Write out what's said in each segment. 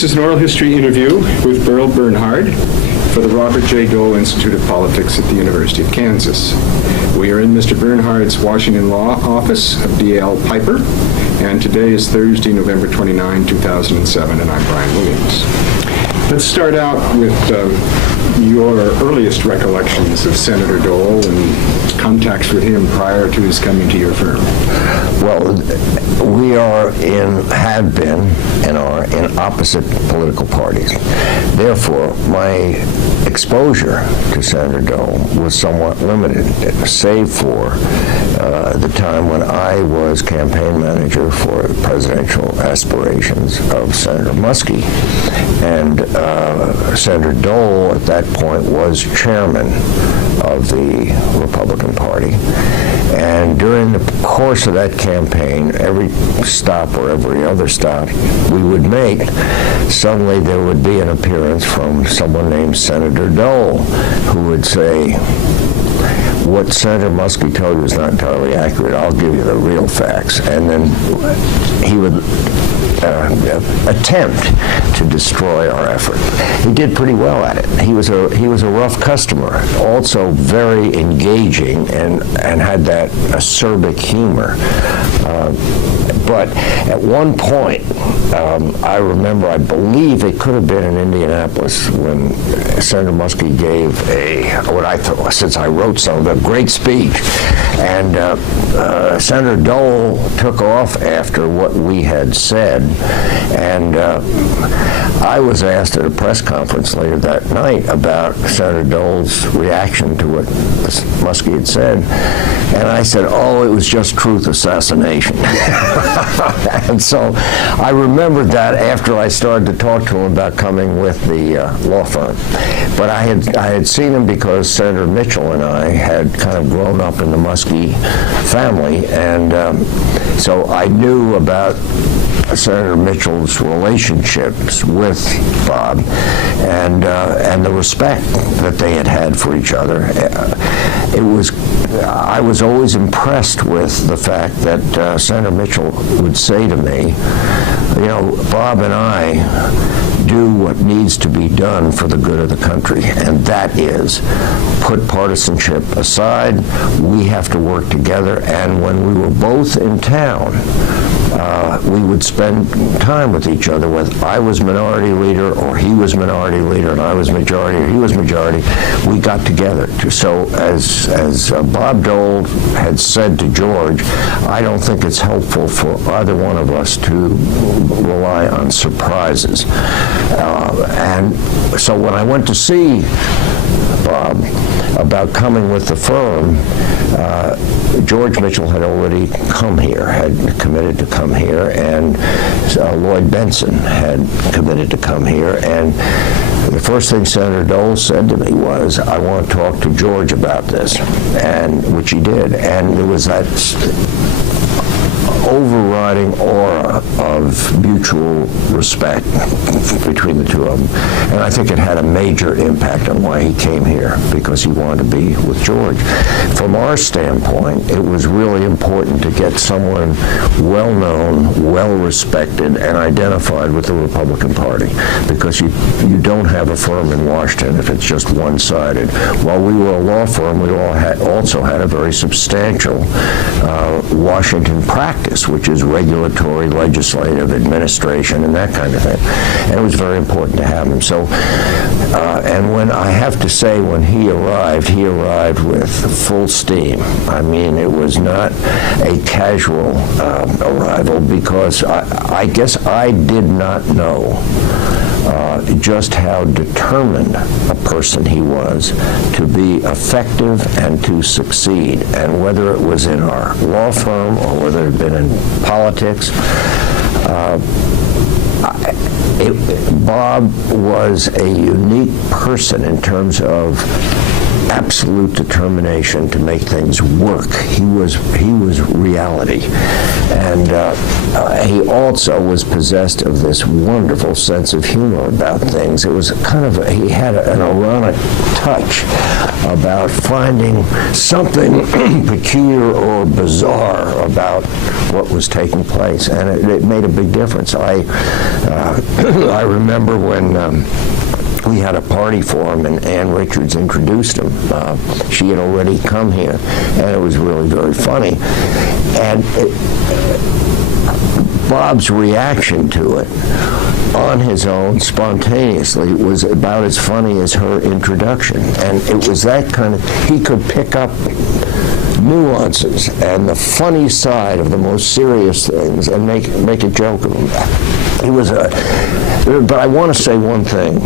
This is an oral history interview with Berl Bernhard for the Robert J. Dole Institute of Politics at the University of Kansas. We are in Mr. Bernhard's Washington Law Office of D.L. Piper, and today is Thursday, November 29, 2007, and I'm Brian Williams. Let's start out with your earliest recollections of Senator Dole and contacts with him prior to his coming to your firm. Well, we have been, and are in opposite political parties. Therefore, my exposure to Senator Dole was somewhat limited, save for the time when I was campaign manager for presidential aspirations of Senator Muskie. And Senator Dole, at that point, was chairman of the Republican Party. And during the course of that campaign, every stop or every other stop we would make, suddenly there would be an appearance from someone named Senator Dole, who would say, "What Senator Muskie told you is not entirely accurate. I'll give you the real facts." And then he would attempt to destroy our effort. He did pretty well at it. He was a rough customer, also very engaging and had that acerbic humor. But at one point, I remember, I believe it could have been in Indianapolis, when Senator Muskie gave what I thought, since I wrote some, a great speech. And Senator Dole took off after what we had said. And I was asked at a press conference later that night about Senator Dole's reaction to what Muskie had said. And I said, "Oh, it was just truth assassination." And so I remembered that after I started to talk to him about coming with the law firm. But I had seen him because Senator Mitchell and I had kind of grown up in the Muskie family, and so I knew about Senator Mitchell's relationships with Bob and the respect that they had for each other. I was always impressed with the fact that Senator Mitchell would say to me, "You know, Bob and I do what needs to be done for the good of the country, and that is put partisanship aside. We have to work together." And when we were both in town, we would spend time with each other, whether I was minority leader or he was minority leader and I was majority or he was majority. We got together. So as Bob Dole had said to George, I don't think it's helpful for either one of us to rely on surprises. And so when I went to see Bob about coming with the firm, George Mitchell had already come here, had committed to come here, and Lloyd Benson had committed to come here. And the first thing Senator Dole said to me was, "I want to talk to George about this," and which he did. And there was that overriding aura of mutual respect between the two of them. And I think it had a major impact on why he came here, because he wanted to be with George. From our standpoint, it was really important to get someone well-known, well-respected, and identified with the Republican Party, because you don't have a firm in Washington if it's just one-sided. While we were a law firm, we also had a very substantial Washington practice, which is regulatory, legislative, administration, and that kind of thing. And it was very important to have him. So, and when I have to say, when he arrived with full steam. I mean, it was not a casual arrival, because I guess I did not know just how determined a person he was to be effective and to succeed. And whether it was in our law firm or whether it had been in politics, Bob was a unique person in terms of absolute determination to make things work. He was reality, and he also was possessed of this wonderful sense of humor about things. It was kind of he had an ironic touch about finding something peculiar or bizarre about what was taking place, and it made a big difference. I remember when we had a party for him, and Ann Richards introduced him. She had already come here, and it was really very funny. And Bob's reaction to it on his own, spontaneously, was about as funny as her introduction. And it was that kind of, he could pick up nuances and the funny side of the most serious things and make a joke of them. He was but I want to say one thing,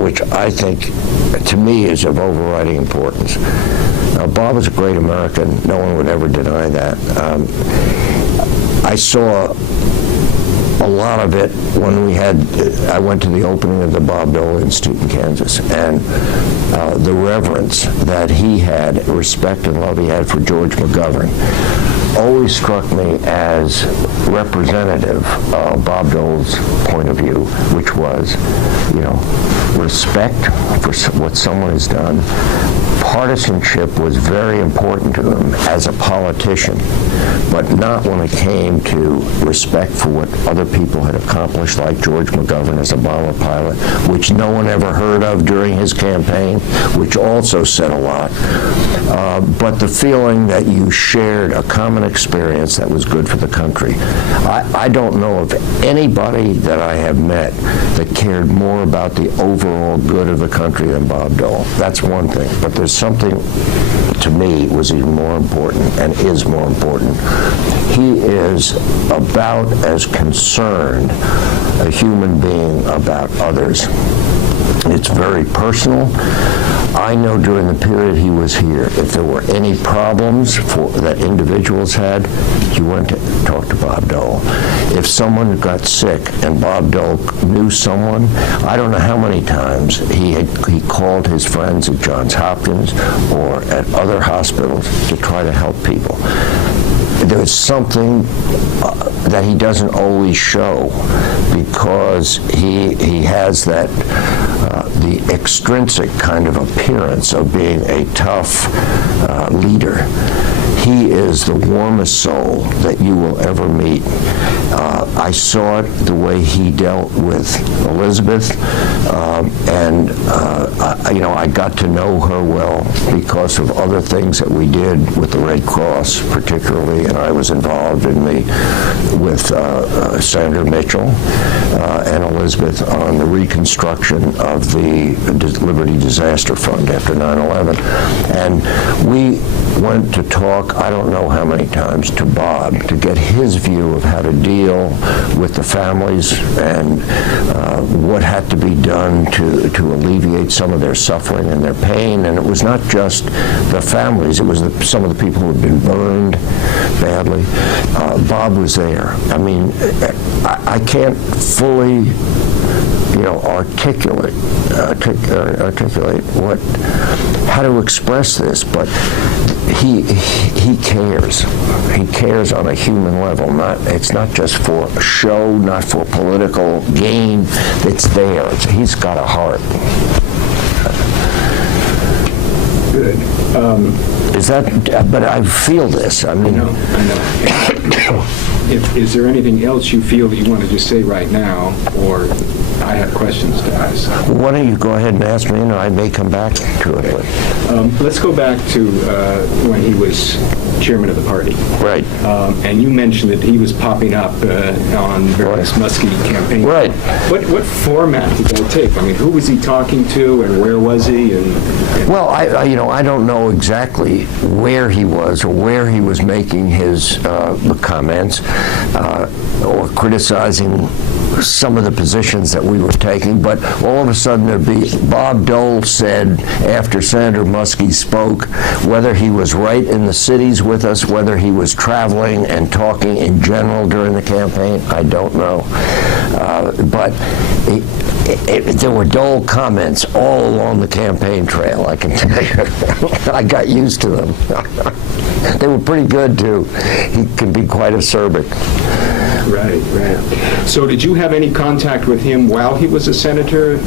which I think, to me, is of overriding importance. Now, Bob was a great American. No one would ever deny that. I saw a lot of it when I went to the opening of the Bob Dole Institute in Kansas, and the reverence that he had, respect and love he had for George McGovern, always struck me as representative of Bob Dole's point of view, which was, respect for what someone has done. Partisanship was very important to him as a politician, but not when it came to respect for what other people had accomplished, like George McGovern as a bomber pilot, which no one ever heard of during his campaign, which also said a lot. But the feeling that you shared a common experience that was good for the country. I don't know of anybody that I have met that cared more about the overall good of the country than Bob Dole. That's one thing. But there's something, to me, was even more important and is more important. He is about as concerned a human being about others. It's very personal. I know during the period he was here, if there were any problems that individuals had, you went to talk to Bob Dole. If someone got sick and Bob Dole knew someone, I don't know how many times he called his friends at Johns Hopkins or at other hospitals to try to help people. There's something that he doesn't always show because he has that the extrinsic kind of appearance of being a tough leader. He is the warmest soul that you will ever meet. I saw it the way he dealt with Elizabeth, and I got to know her well because of other things that we did with the Red Cross, particularly, and I was involved with Senator Mitchell and Elizabeth on the reconstruction of the Liberty Disaster Fund after 9/11, and we went to talk, I don't know how many times, to Bob to get his view of how to deal with the families and what had to be done to alleviate some of their suffering and their pain. And it was not just the families, it was some of the people who had been burned badly. Bob was there. I mean, I can't fully articulate how to express this, but he cares. He cares on a human level. It's not just for show, not for political gain. It's there. He's got a heart. Good. But I feel this. I mean, I know. Is there anything else you feel that you want to just say right now, or I have questions to ask? Why don't you go ahead and ask me, and I may come back to it. Let's go back to when he was chairman of the party. Right. And you mentioned that he was popping up on various Muskie campaigns. Right. What format did that take? I mean, who was he talking to, and where was he? Well, I don't know exactly where he was or where he was making his comments or criticizing some of the positions that we were taking, but all of a sudden there'd be Bob Dole said after Senator Muskie spoke, whether he was right in the cities with us, whether he was traveling and talking in general during the campaign, I don't know. But there were Dole comments all along the campaign trail, I can tell you. I got used to them. They were pretty good, too. He can be quite acerbic. Right. So did you have any contact with him while he was a senator?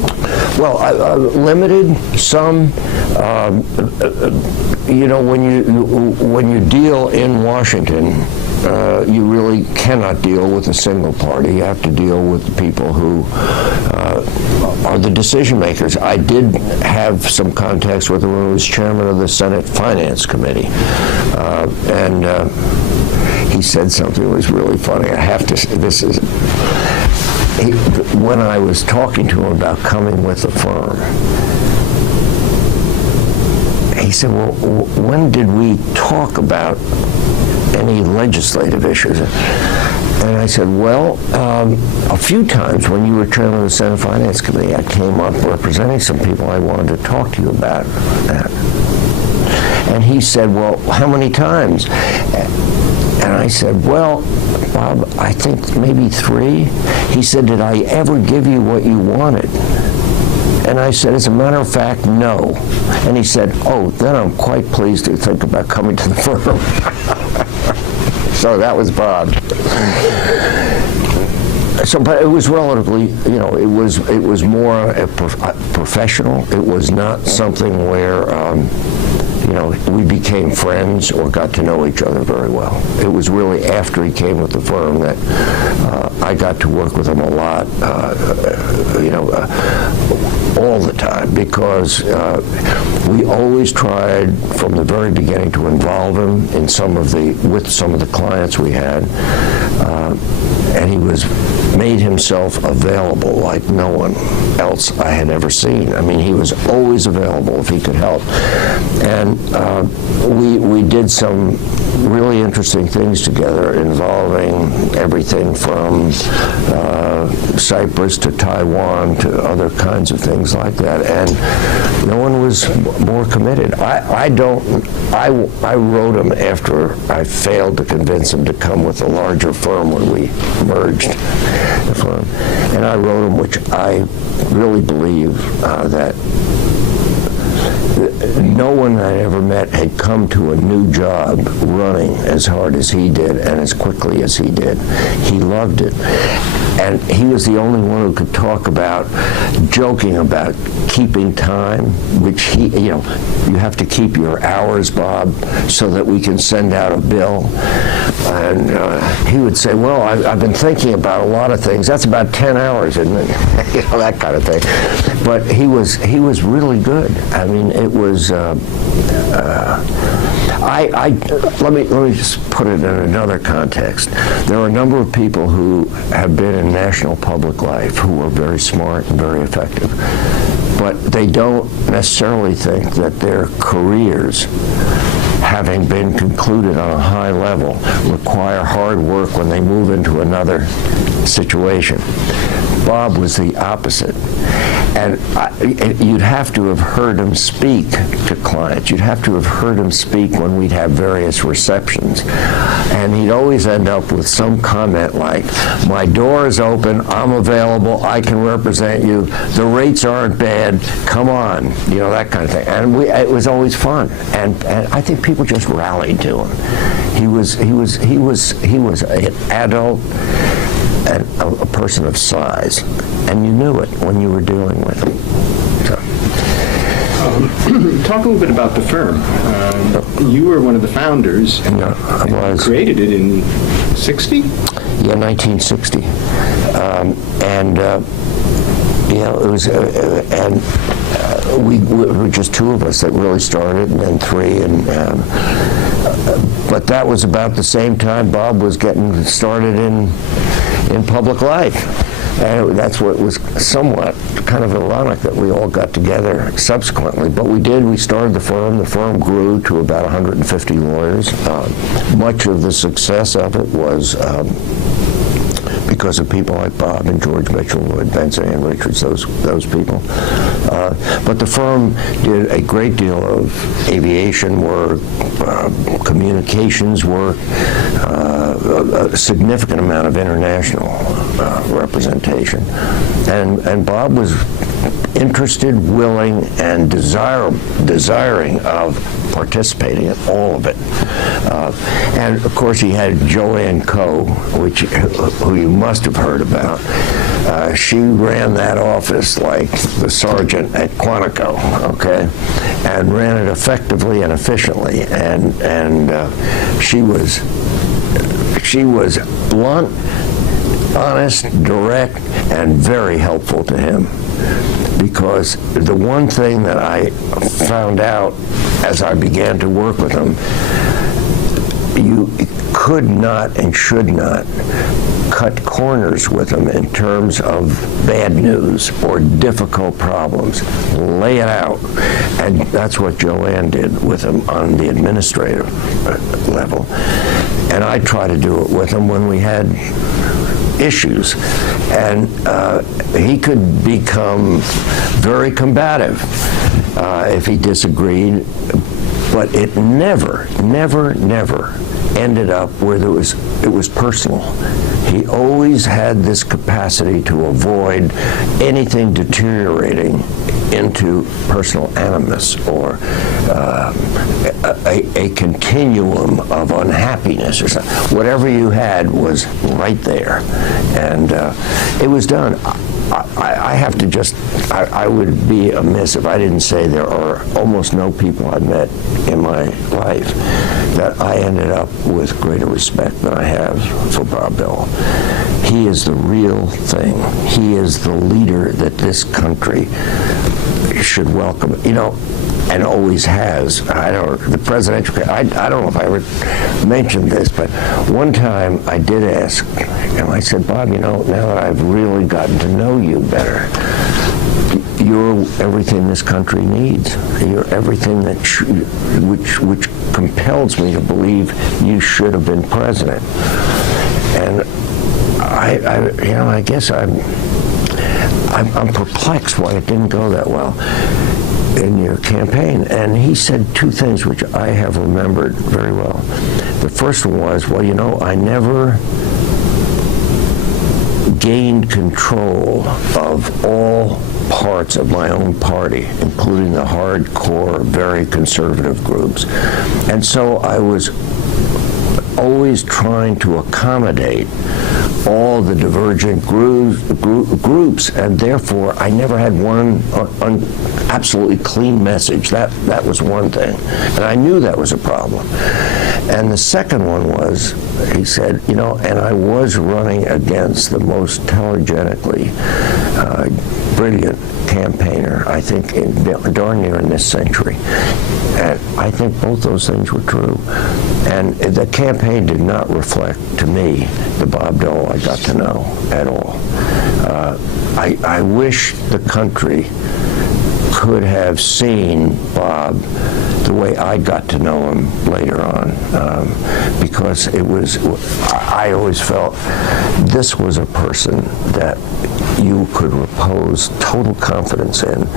Well, limited, some. When you deal in Washington, you really cannot deal with a single party. You have to deal with the people who are the decision makers. I did have some contacts with him when he was chairman of the Senate Finance Committee, and he said something that was really funny. I have to say, when I was talking to him about coming with the firm, he said, well, when did we talk about any legislative issues? And I said, well, a few times when you were chairman of the Senate Finance Committee, I came up representing some people I wanted to talk to you about that. And he said, well, how many times? And I said, well, Bob, I think maybe 3. He said, did I ever give you what you wanted? And I said, as a matter of fact, no. And he said, oh, then I'm quite pleased to think about coming to the firm. So that was Bob. So, but it was relatively, it was more professional. It was not something where, we became friends or got to know each other very well. It was really after he came with the firm that I got to work with him a lot, all the time, because we always tried from the very beginning to involve him in with some of the clients we had, and he made himself available like no one else I had ever seen. I mean, he was always available if he could help. And we did some really interesting things together involving everything from Cyprus to Taiwan to other kinds of things like that. And no one was more committed. I wrote him after I failed to convince him to come with a larger firm when we merged the firm. And I wrote him, which I really believe that no one I ever met had come to a new job running as hard as he did and as quickly as he did. He loved it. And he was the only one who could talk about, joking about keeping time, which you have to keep your hours, Bob, so that we can send out a bill. And he would say, well, I've been thinking about a lot of things. That's about 10 hours, isn't it? That kind of thing. But he was really good. I mean, it was, let me just put it in another context. There are a number of people who have been in national public life who are very smart and very effective, but they don't necessarily think that their careers, having been concluded on a high level, require hard work when they move into another situation. Bob was the opposite. And you'd have to have heard him speak to clients. You'd have to have heard him speak when we'd have various receptions. And he'd always end up with some comment like, my door is open, I'm available, I can represent you, the rates aren't bad, come on, that kind of thing. And it was always fun. And I think people just rallied to him. He was an adult, and a person of size, and you knew it when you were dealing with him. So. Talk a little bit about the firm. You were one of the founders. I was. Created it in 60? Yeah, 1960. It was, we were just 2 of us that really started, and then 3, but that was about the same time Bob was getting started in public life. And that's what was somewhat kind of ironic that we all got together subsequently. But we started the firm. The firm grew to about 150 lawyers. Much of the success of it was because of people like Bob and George Mitchell, Lloyd Benson, Ann Richards, those people. But the firm did a great deal of aviation work, communications work, a significant amount of international representation. And Bob was interested, willing, and desiring of participating in all of it. And of course he had Joanne Coe, who you must have heard about. She ran that office like the sergeant at Quantico, okay, and ran it effectively and efficiently. And she was blunt, honest, direct, and very helpful to him. Because the one thing that I found out as I began to work with him, you could not and should not cut corners with him in terms of bad news or difficult problems. Lay it out. And that's what Joanne did with him on the administrative level. And I try to do it with him when we had issues. And he could become very combative if he disagreed, but it never ended up where it was personal. He always had this capacity to avoid anything deteriorating into personal animus or a continuum of unhappiness or something. Whatever you had was right there, and it was done. I have to just, I would be amiss if I didn't say there are almost no people I've met in my life that I ended up with greater respect than I have for Bob Dole. He is the real thing. He is the leader that this country should welcome. You know, and always has. The presidential, I don't know if I ever mentioned this, but one time I did ask, and I said, Bob, you know, now that I've really gotten to know you better, you're everything this country needs. You're everything that which compels me to believe you should have been president. And I guess I'm perplexed why it didn't go that well in your campaign. And he said two things which I have remembered very well. The first one was, well, you know, I never gained control of all parts of my own party, including the hardcore, very conservative groups. And so I was always trying to accommodate all the divergent groups, and therefore I never had one absolutely clean message. That was one thing, and I knew that was a problem. And the second one was, he said, you know, and I was running against the most telegenically brilliant campaigner, I think, darn near in this century. And I think both those things were true. And the campaign did not reflect, to me, the Bob Dole I got to know at all. I wish the country could have seen Bob the way I got to know him later on, because I always felt this was a person that you could repose total confidence in,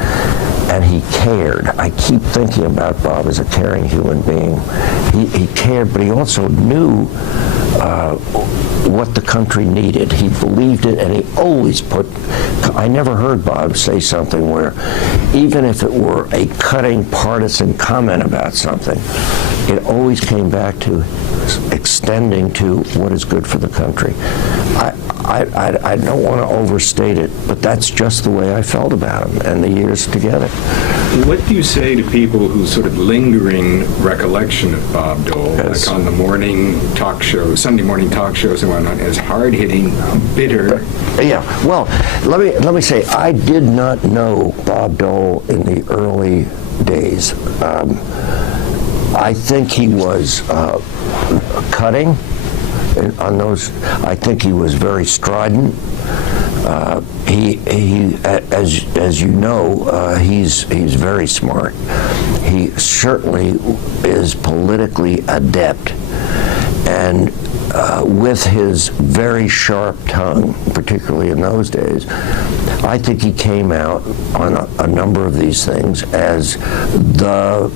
and he cared. I keep thinking about Bob as a caring human being. He cared, but he also knew what the country needed. He believed it, and he always I never heard Bob say something where, even if it were a cutting partisan comment about something, it always came back to extending to what is good for the country. I don't want to overstate it, but that's just the way I felt about him and the years together. What do you say to people who sort of lingering recollection of Bob Dole, Yes. like on the morning talk shows, Sunday morning talk shows and whatnot, as hard-hitting, bitter? Yeah, well, let me say, I did not know Bob Dole in the early days. I think he was cutting on those. I think he was very strident. He as you know, he's very smart. He certainly is politically adept, and with his very sharp tongue, particularly in those days, I think he came out on a number of these things as the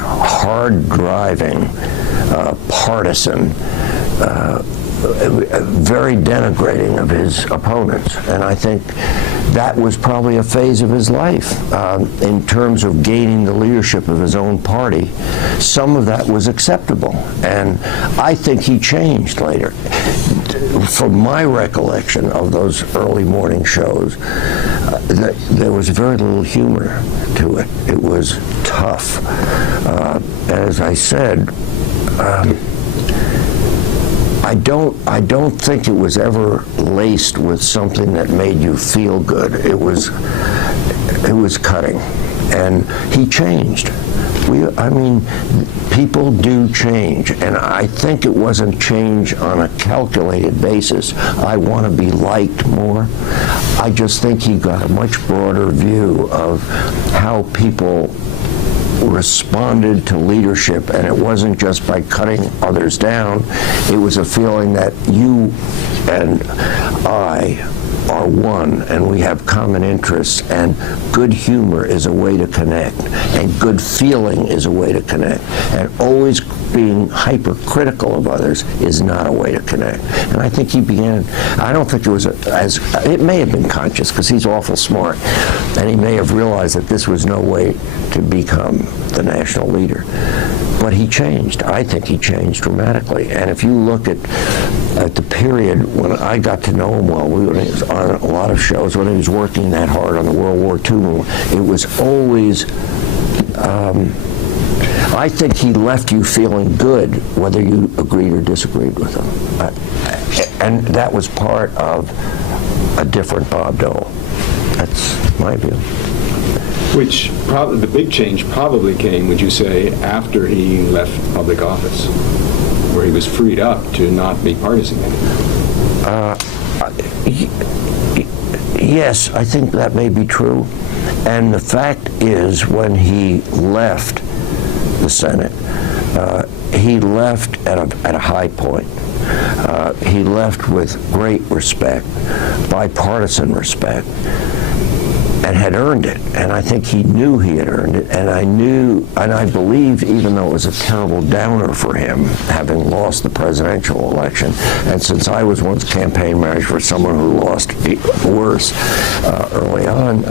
hard-driving partisan very denigrating of his opponents. And I think that was probably a phase of his life in terms of gaining the leadership of his own party. Some of that was acceptable, and I think he changed later. From my recollection of those early morning shows, there was very little humor to it. It was tough. As I said, I don't think it was ever laced with something that made you feel good. It was cutting, and he changed. People do change, and I think it wasn't change on a calculated basis. I want to be liked more. I just think he got a much broader view of how people responded to leadership, and it wasn't just by cutting others down. It was a feeling that you and I are one, and we have common interests, and good humor is a way to connect, and good feeling is a way to connect, and always being hypercritical of others is not a way to connect. And I think he began, I don't think it was it may have been conscious, because he's awful smart, and he may have realized that this was no way to become the national leader. But he changed. I think he changed dramatically. And if you look at the period when I got to know him well, when he was on a lot of shows, when he was working that hard on the World War II movement, it was always, I think he left you feeling good whether you agreed or disagreed with him. And that was part of a different Bob Dole. That's my view. Which probably, the big change probably came, would you say, after he left public office, where he was freed up to not be partisan anymore? Yes, I think that may be true. And the fact is, when he left the Senate, he left at a high point. He left with great respect, bipartisan respect, and had earned it. And I think he knew he had earned it. And I believe, even though it was a terrible downer for him, having lost the presidential election, and since I was once campaign manager for someone who lost worse early on,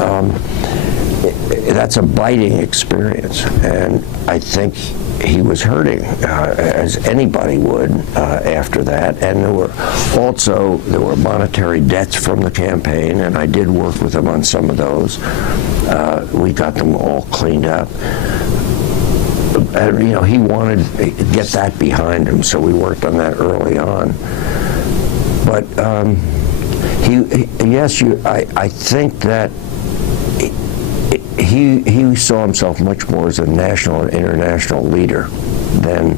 that's a biting experience. And I think he was hurting, as anybody would, after that. And there were monetary debts from the campaign, and I did work with him on some of those. We got them all cleaned up. And, he wanted to get that behind him, so we worked on that early on. But I think that he saw himself much more as a national and international leader than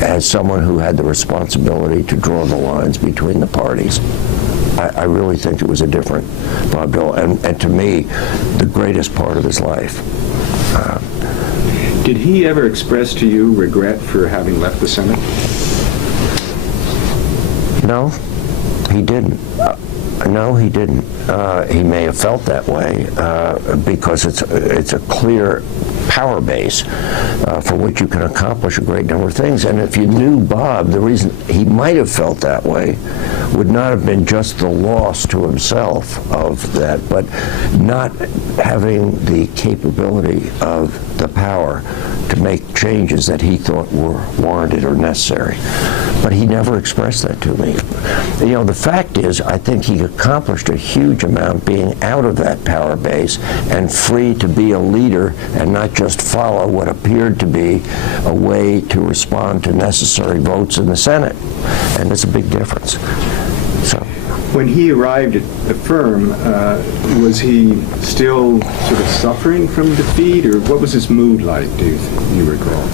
as someone who had the responsibility to draw the lines between the parties. I really think it was a different Bob Dole, and to me, the greatest part of his life. Did he ever express to you regret for having left the Senate? No, he didn't. No, he didn't. He may have felt that way because it's a clear power base for which you can accomplish a great number of things. And if you knew Bob, the reason he might have felt that way would not have been just the loss to himself of that, but not having the capability of the power to make changes that he thought were warranted or necessary. But he never expressed that to me. The fact is, I think he accomplished a huge amount being out of that power base and free to be a leader and not just follow what appeared to be a way to respond to necessary votes in the Senate. And it's a big difference. So, when he arrived at the firm, was he still sort of suffering from defeat, or what was his mood like, do you recall?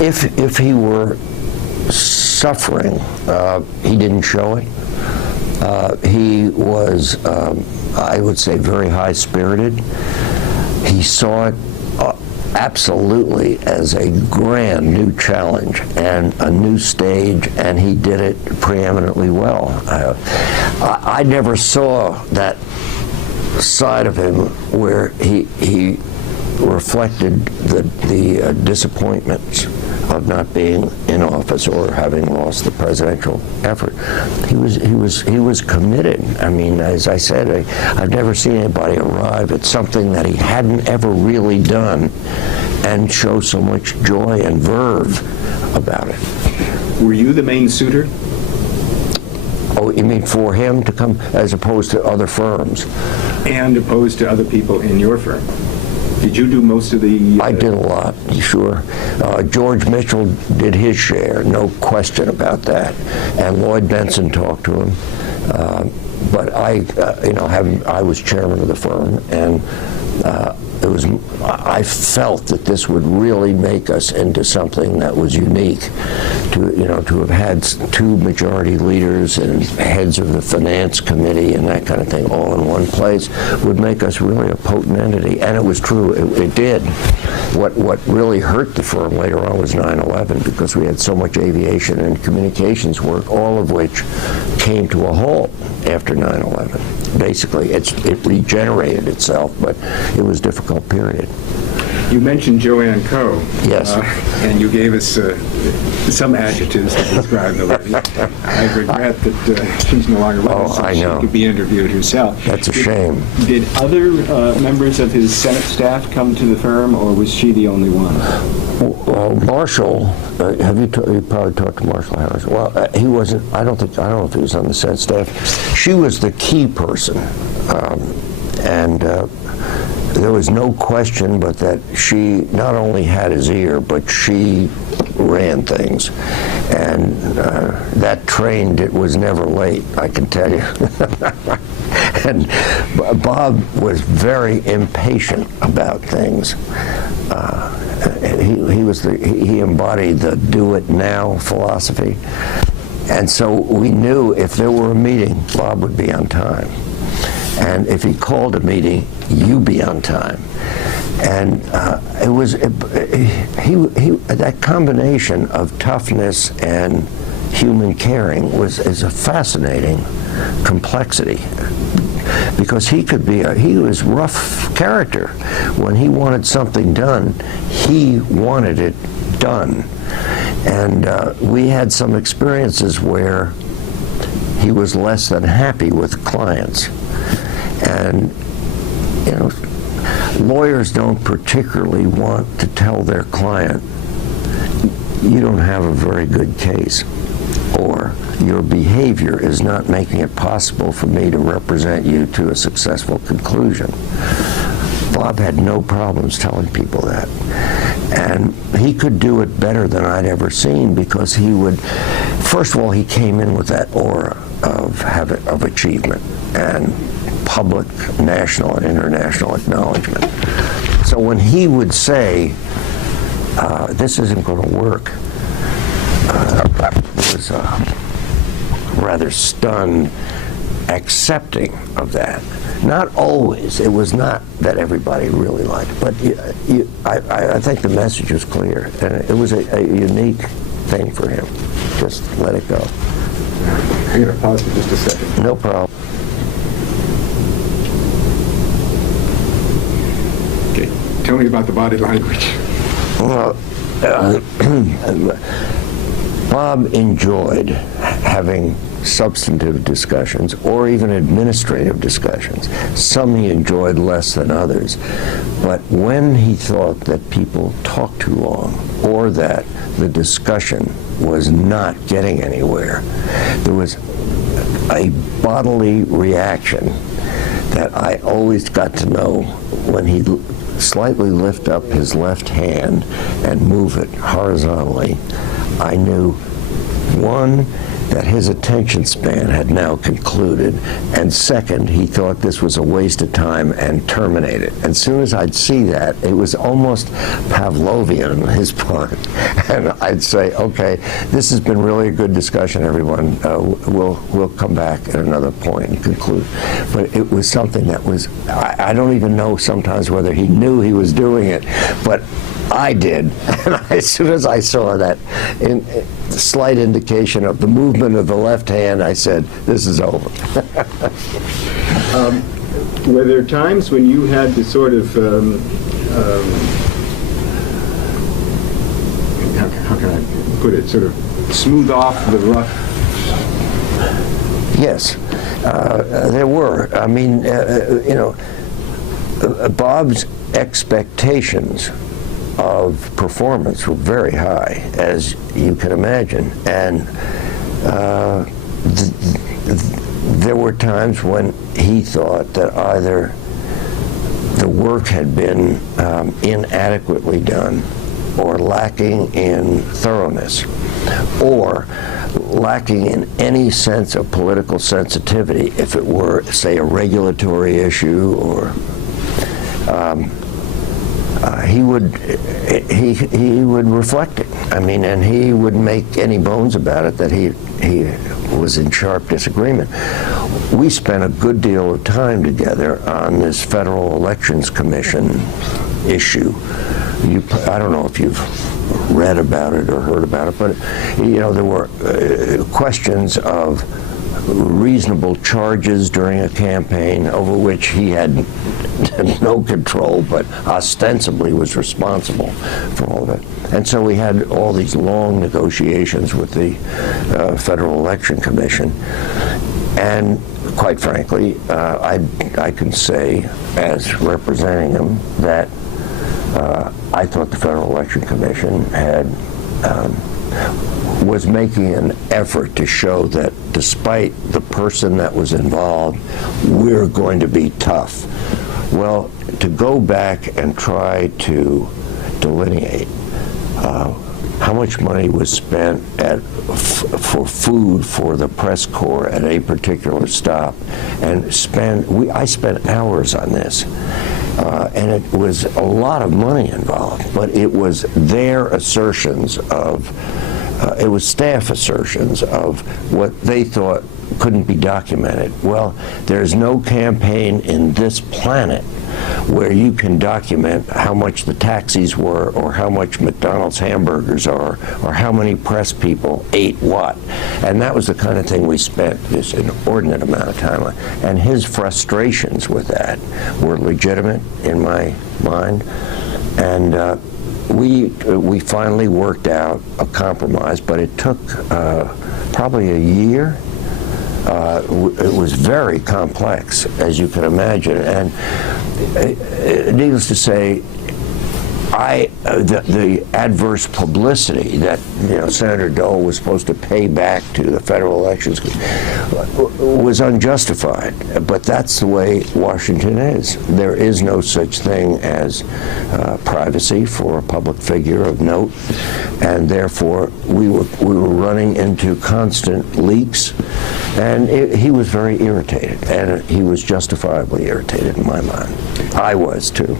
If he were suffering, he didn't show it. He was, I would say, very high-spirited. He saw it absolutely as a grand new challenge and a new stage, and he did it preeminently well. I never saw that side of him where he reflected the disappointments of not being in office or having lost the presidential effort. He was committed. I mean, as I said, I've never seen anybody arrive at something that he hadn't ever really done and show so much joy and verve about it. Were you the main suitor? Oh, you mean for him to come as opposed to other firms? And opposed to other people in your firm? Did you do most of the... I did a lot, sure. George Mitchell did his share, no question about that. And Lloyd Benson talked to him. But I was chairman of the firm, and I felt that this would really make us into something that was unique. To have had two majority leaders and heads of the finance committee and that kind of thing all in one place would make us really a potent entity. And it was true, it did. What really hurt the firm later on was 9/11, because we had so much aviation and communications work, all of which came to a halt after 9/11. Basically, it regenerated itself, but it was a difficult period. You mentioned Joanne Coe. Yes. And you gave us some adjectives to describe the lady. I regret that she's no longer with us. Oh, I know. She could be interviewed herself. That's a shame. Did other members of his Senate staff come to the firm, or was she the only one? Well, Marshall, you probably talked to Marshall Harris. Well, he wasn't. I don't know if he was on the Senate staff. She was the key person, and there was no question but that she not only had his ear, but she ran things. And that train, it was never late, I can tell you. And Bob was very impatient about things. He embodied the do it now philosophy. And so we knew if there were a meeting, Bob would be on time. And if he called a meeting, you be on time. And that combination of toughness and human caring is a fascinating complexity, because he was rough character. When he wanted something done, he wanted it done. And we had some experiences where he was less than happy with clients. And, lawyers don't particularly want to tell their client, you don't have a very good case, or your behavior is not making it possible for me to represent you to a successful conclusion. Bob had no problems telling people that. And he could do it better than I'd ever seen, because he would, first of all, he came in with that aura of achievement and public, national, and international acknowledgement. So when he would say, this isn't going to work, I was rather stunned, accepting of that. Not always. It was not that everybody really liked it, but I think the message was clear, and it was a unique thing for him. Just let it go. I'm going to pause for just a second. No problem. Okay. Tell me about the body language. Well, Bob enjoyed having substantive discussions or even administrative discussions. Some he enjoyed less than others. But when he thought that people talked too long or that the discussion was not getting anywhere, there was a bodily reaction that I always got to know when he slightly lift up his left hand and move it horizontally. I knew, one, that his attention span had now concluded, and second, he thought this was a waste of time and terminated. As soon as I'd see that, it was almost Pavlovian on his part, and I'd say, okay, this has been really a good discussion, everyone. We'll come back at another point and conclude. But it was something that was, I don't even know sometimes whether he knew he was doing it, but I did. And as soon as I saw that slight indication of the movement of the left hand, I said, this is over. Were there times when you had to sort of how can I put it, sort of smooth off the rough? Yes, there were. I mean, Bob's expectations of performance were very high, as you can imagine, and there were times when he thought that either the work had been inadequately done, or lacking in thoroughness, or lacking in any sense of political sensitivity, if it were, say, a regulatory issue, or he would reflect it. I mean, and he wouldn't make any bones about it that he was in sharp disagreement. We spent a good deal of time together on this Federal Elections Commission issue. I don't know if you've read about it or heard about it, but there were questions of reasonable charges during a campaign over which he had no control, but ostensibly was responsible for all of it. And so we had all these long negotiations with the Federal Election Commission. And quite frankly, I can say, as representing him, that I thought the Federal Election Commission was making an effort to show that despite the person that was involved, we're going to be tough. Well, to go back and try to delineate how much money was spent for food for the press corps at a particular stop, and I spent hours on this. And it was a lot of money involved, but it was their assertions of, it was staff assertions of what they thought couldn't be documented. Well, there's no campaign in this planet where you can document how much the taxis were, or how much McDonald's hamburgers are, or how many press people ate what. And that was the kind of thing we spent this inordinate amount of time on. And his frustrations with that were legitimate in my mind. And we finally worked out a compromise, but it took probably a year. It was very complex, as you can imagine, and needless to say, the adverse publicity that Senator Dole was supposed to pay back to the Federal Elections was unjustified. But that's the way Washington is. There is no such thing as privacy for a public figure of note, and therefore we were running into constant leaks. And he was very irritated, and he was justifiably irritated in my mind. I was, too.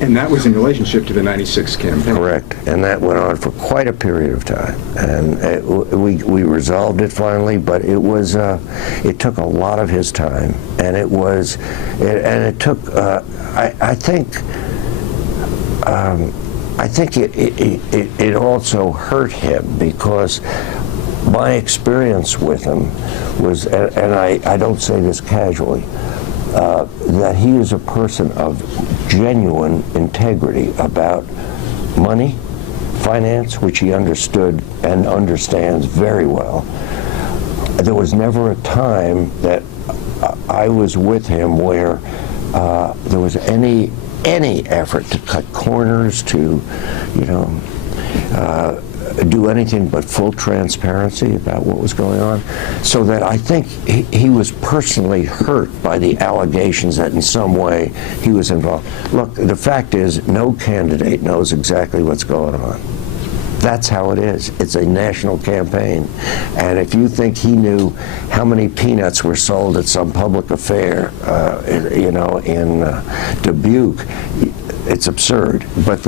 And that was in relationship to the 96 campaign. Correct. And that went on for quite a period of time. And we resolved it finally, but it was, it took a lot of his time. And it took, I think it also hurt him, because my experience with him was, and I don't say this casually, that he is a person of genuine integrity about money, finance, which he understood and understands very well. There was never a time that I was with him where there was any effort to cut corners, to, do anything but full transparency about what was going on, so that I think he was personally hurt by the allegations that in some way he was involved. Look, the fact is, no candidate knows exactly what's going on. That's how it is. It's a national campaign. And if you think he knew how many peanuts were sold at some public affair, in Dubuque, it's absurd. But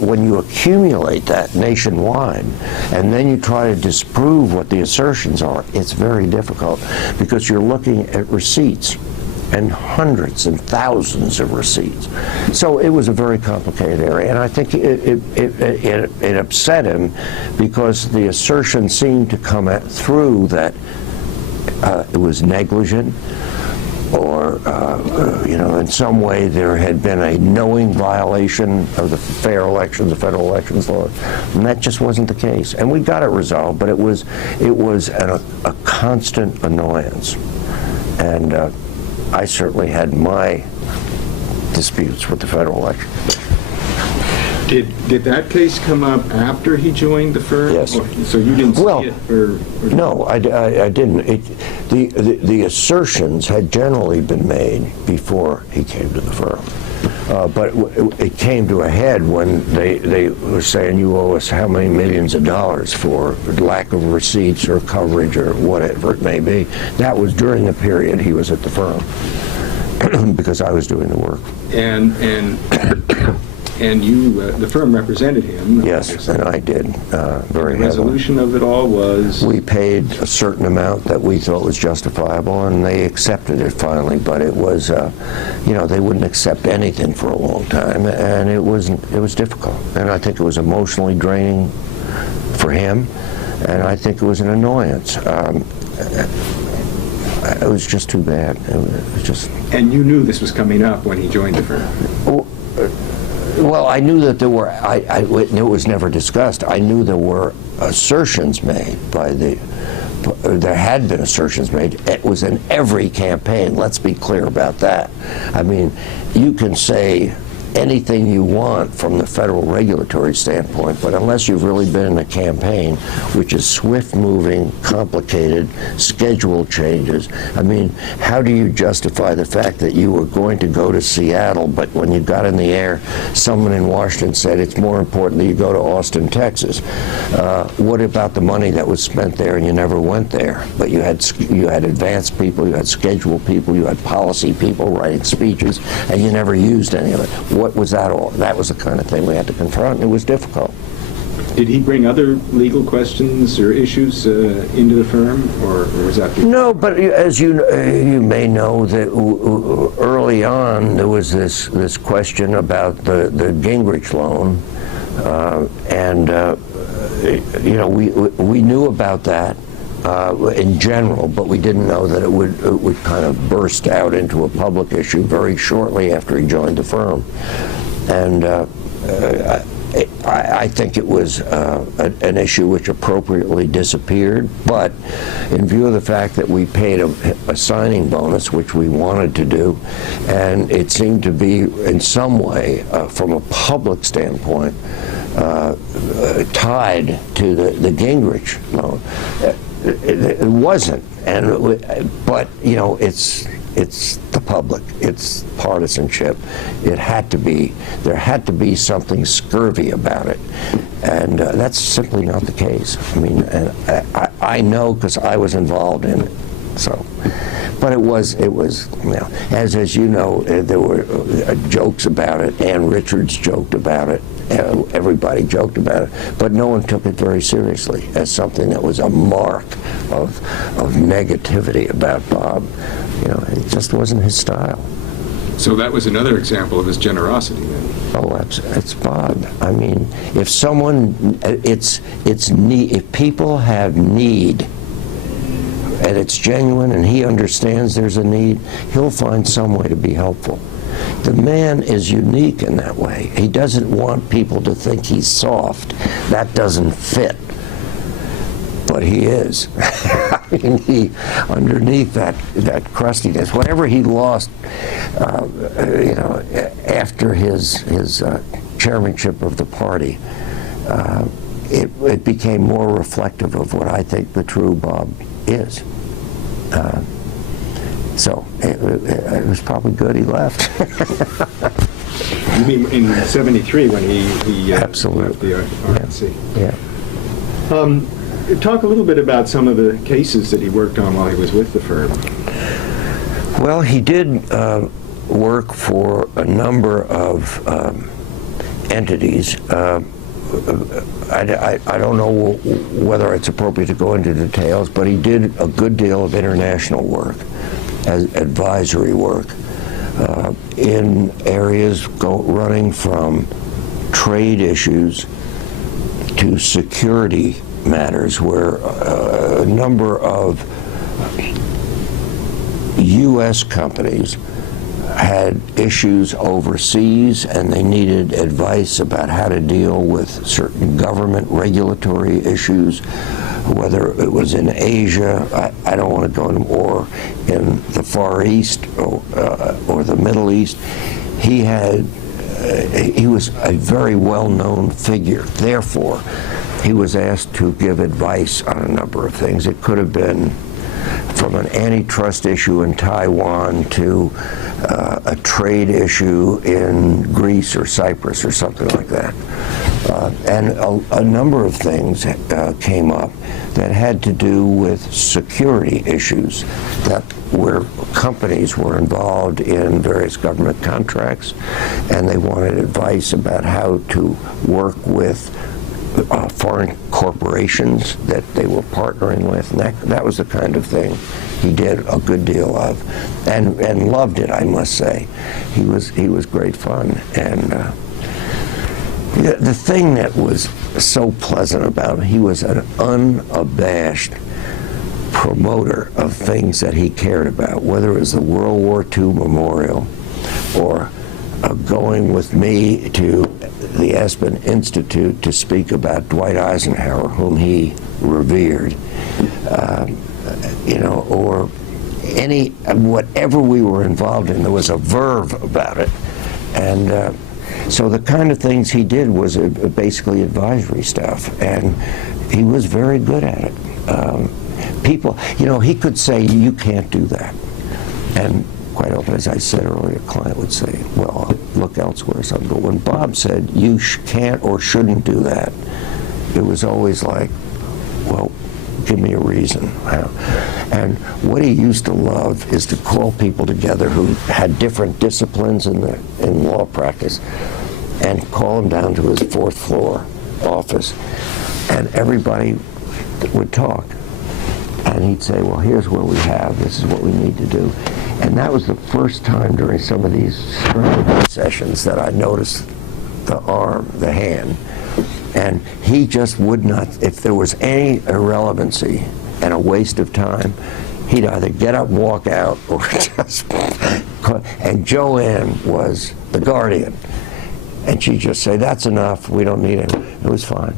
when you accumulate that nationwide, and then you try to disprove what the assertions are, it's very difficult, because you're looking at receipts, and hundreds and thousands of receipts. So it was a very complicated area, and I think it upset him, because the assertion seemed to come through that it was negligent, or in some way there had been a knowing violation of the federal elections law, and that just wasn't the case. And we got it resolved, but it was a constant annoyance. And I certainly had my disputes with the federal election. Did that case come up after he joined the firm? Yes. So you didn't see it? Or No, I didn't. The assertions had generally been made before he came to the firm. But it came to a head when they were saying, you owe us how many millions of dollars for lack of receipts or coverage or whatever it may be. That was during the period he was at the firm, because I was doing the work. And you, the firm represented him. Yes, and I did, very heavily. The resolution of it all was? We paid a certain amount that we thought was justifiable, and they accepted it finally, but it was, they wouldn't accept anything for a long time, and it was difficult. And I think it was emotionally draining for him, and I think it was an annoyance. It was just too bad. It was just. And you knew this was coming up when he joined the firm? Well, I knew that there were, it was never discussed. I knew there were assertions made there had been assertions made. It was in every campaign, let's be clear about that. I mean, you can say anything you want from the federal regulatory standpoint, but unless you've really been in a campaign, which is swift-moving, complicated, schedule changes, I mean, how do you justify the fact that you were going to go to Seattle, but when you got in the air, someone in Washington said it's more important that you go to Austin, Texas? What about the money that was spent there and you never went there? But you had advanced people, you had scheduled people, you had policy people writing speeches, and you never used any of it. What was that all? That was the kind of thing we had to confront, and it was difficult. Did he bring other legal questions or issues into the firm, or was that? No, but as you may know, that early on there was this question about the Gingrich loan, we knew about that in general, but we didn't know that it would kind of burst out into a public issue very shortly after he joined the firm. And I think it was an issue which appropriately disappeared, but in view of the fact that we paid a signing bonus, which we wanted to do, and it seemed to be in some way, from a public standpoint, tied to the Gingrich loan. It wasn't, but it's the public, it's partisanship. There had to be something scurvy about it, and that's simply not the case. I mean, and I know because I was involved in it. So, but it was as you know, there were jokes about it. Ann Richards joked about it. Everybody joked about it, but no one took it very seriously as something that was a mark of negativity about Bob. It just wasn't his style. So that was another example of his generosity then. Oh, it's Bob. I mean, if someone, it's need. If people have need, and it's genuine, and he understands there's a need, he'll find some way to be helpful. The man is unique in that way. He doesn't want people to think he's soft. That doesn't fit. But he is. I mean, underneath that crustiness, whatever he lost, after his chairmanship of the party, it became more reflective of what I think the true Bob is. So it was probably good he left. You mean in '73 when he Absolutely. left the RNC? Yeah. Talk a little bit about some of the cases that he worked on while he was with the firm. Well, he did work for a number of entities. I don't know whether it's appropriate to go into details, but he did a good deal of international work, as advisory work, in areas running from trade issues to security matters, where a number of U.S. companies had issues overseas and they needed advice about how to deal with certain government regulatory issues, whether it was in Asia, I don't want to go into, or in the Far East or the Middle East. He was a very well-known figure. Therefore, he was asked to give advice on a number of things. It could have been from an antitrust issue in Taiwan to a trade issue in Greece or Cyprus or something like that. And a number of things came up that had to do with security issues, that where companies were involved in various government contracts and they wanted advice about how to work with foreign corporations that they were partnering with, and that was the kind of thing he did a good deal of, and loved it, I must say. He was great fun, and the thing that was so pleasant about him, he was an unabashed promoter of things that he cared about, whether it was the World War II Memorial or going with me to the Aspen Institute to speak about Dwight Eisenhower, whom he revered, or whatever we were involved in, there was a verve about it. And so the kind of things he did was basically advisory stuff, and he was very good at it. People, he could say, you can't do that. And quite often, as I said earlier, a client would say, well, I'll look elsewhere or something. But when Bob said, you can't or shouldn't do that, it was always like, well, give me a reason. And what he used to love is to call people together who had different disciplines in law practice and call them down to his fourth floor office. And everybody would talk. And he'd say, well, here's what we have. This is what we need to do. And that was the first time during some of these strategy sessions that I noticed the arm, the hand. And he just would not, if there was any irrelevancy and a waste of time, he'd either get up and walk out or just, and Joanne was the guardian. And she'd just say, that's enough, we don't need it. It was fine.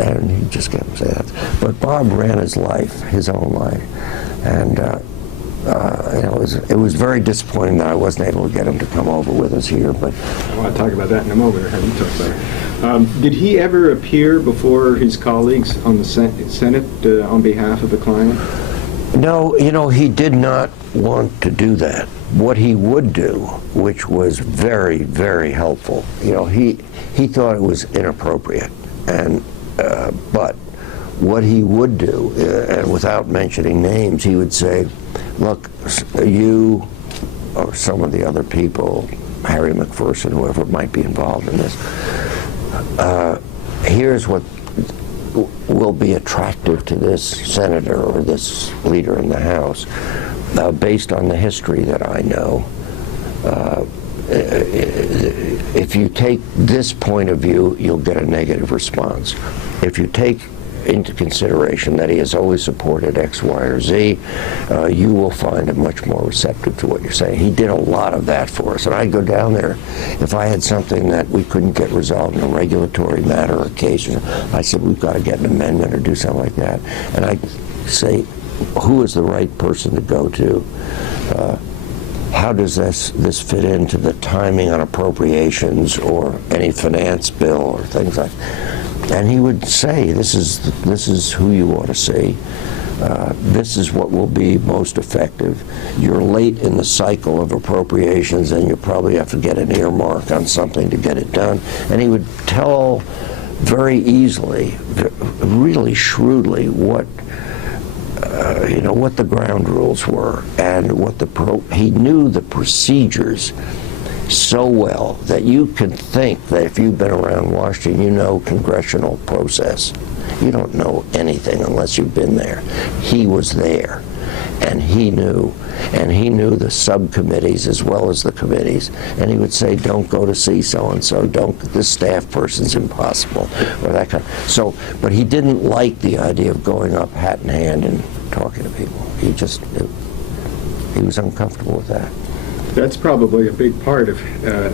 And he'd just get up and say that. But Bob ran his life, his own life. And it was very disappointing that I wasn't able to get him to come over with us here. But I want to talk about that in a moment, or have you talk about it. Did he ever appear before his colleagues on the Senate on behalf of the client? No, he did not want to do that. What he would do, which was very, very helpful, he thought it was inappropriate, and but what he would do, and without mentioning names, he would say, look, you or some of the other people, Harry McPherson, whoever might be involved in this, here's what will be attractive to this senator or this leader in the House, based on the history that I know. If you take this point of view, you'll get a negative response. If you take into consideration that he has always supported X, Y, or Z, you will find him much more receptive to what you're saying. He did a lot of that for us, and I'd go down there if I had something that we couldn't get resolved in a regulatory matter or case. I said, we've got to get an amendment or do something like that, and I'd say, who is the right person to go to? How does this fit into the timing on appropriations or any finance bill or things like that? And he would say, this is who you ought to see. This is what will be most effective. You're late in the cycle of appropriations and you probably have to get an earmark on something to get it done. And he would tell very easily, really shrewdly, what the ground rules were and what he knew the procedures so well that you can think that if you've been around Washington, you know congressional process. You don't know anything unless you've been there. He was there, and he knew the subcommittees as well as the committees, and he would say, don't go to see so-and-so, this staff person's impossible, or that kind of. So, but he didn't like the idea of going up hat in hand and talking to people. He was uncomfortable with that. That's probably a big part of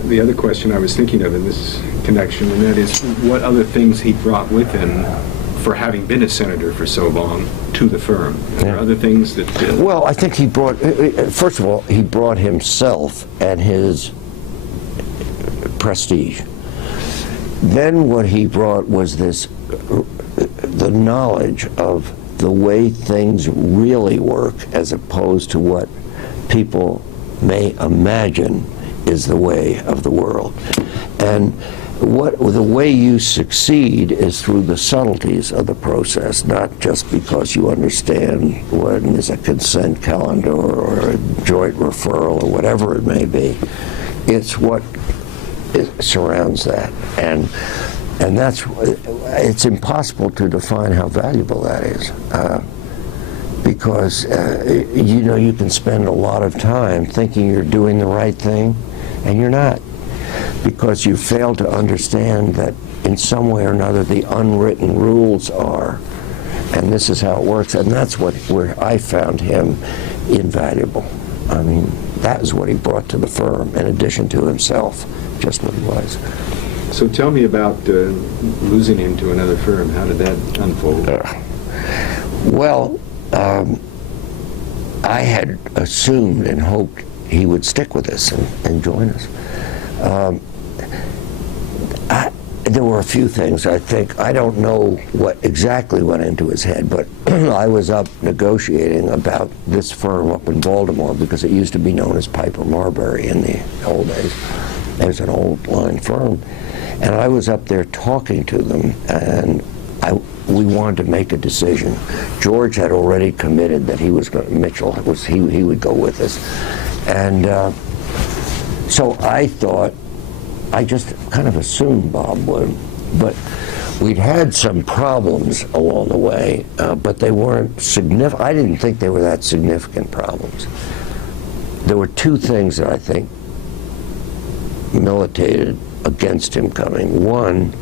the other question I was thinking of in this connection, and that is what other things he brought with him for having been a senator for so long to the firm. Are there other things that... Well, I think he brought, first of all, he brought himself and his prestige. Then what he brought was this, the knowledge of the way things really work as opposed to what people may imagine is the way of the world. And the way you succeed is through the subtleties of the process, not just because you understand what is a consent calendar or a joint referral or whatever it may be. It's what surrounds that. And it's impossible to define how valuable that is. Because, you can spend a lot of time thinking you're doing the right thing, and you're not. Because you fail to understand that in some way or another the unwritten rules are, and this is how it works, and that's where I found him invaluable. I mean, that is what he brought to the firm, in addition to himself, just what he was. So tell me about losing him to another firm. How did that unfold? Well, I had assumed and hoped he would stick with us and join us. There were a few things, I think. I don't know what exactly went into his head, but I was up negotiating about this firm up in Baltimore, because it used to be known as Piper Marbury in the old days. It was an old line firm. And I was up there talking to them, and we wanted to make a decision. George had already committed that he was going to, Mitchell was, he would go with us. And so I thought, I just kind of assumed Bob would, but we'd had some problems along the way, but they weren't significant. I didn't think they were that significant problems. There were two things that I think militated against him coming. One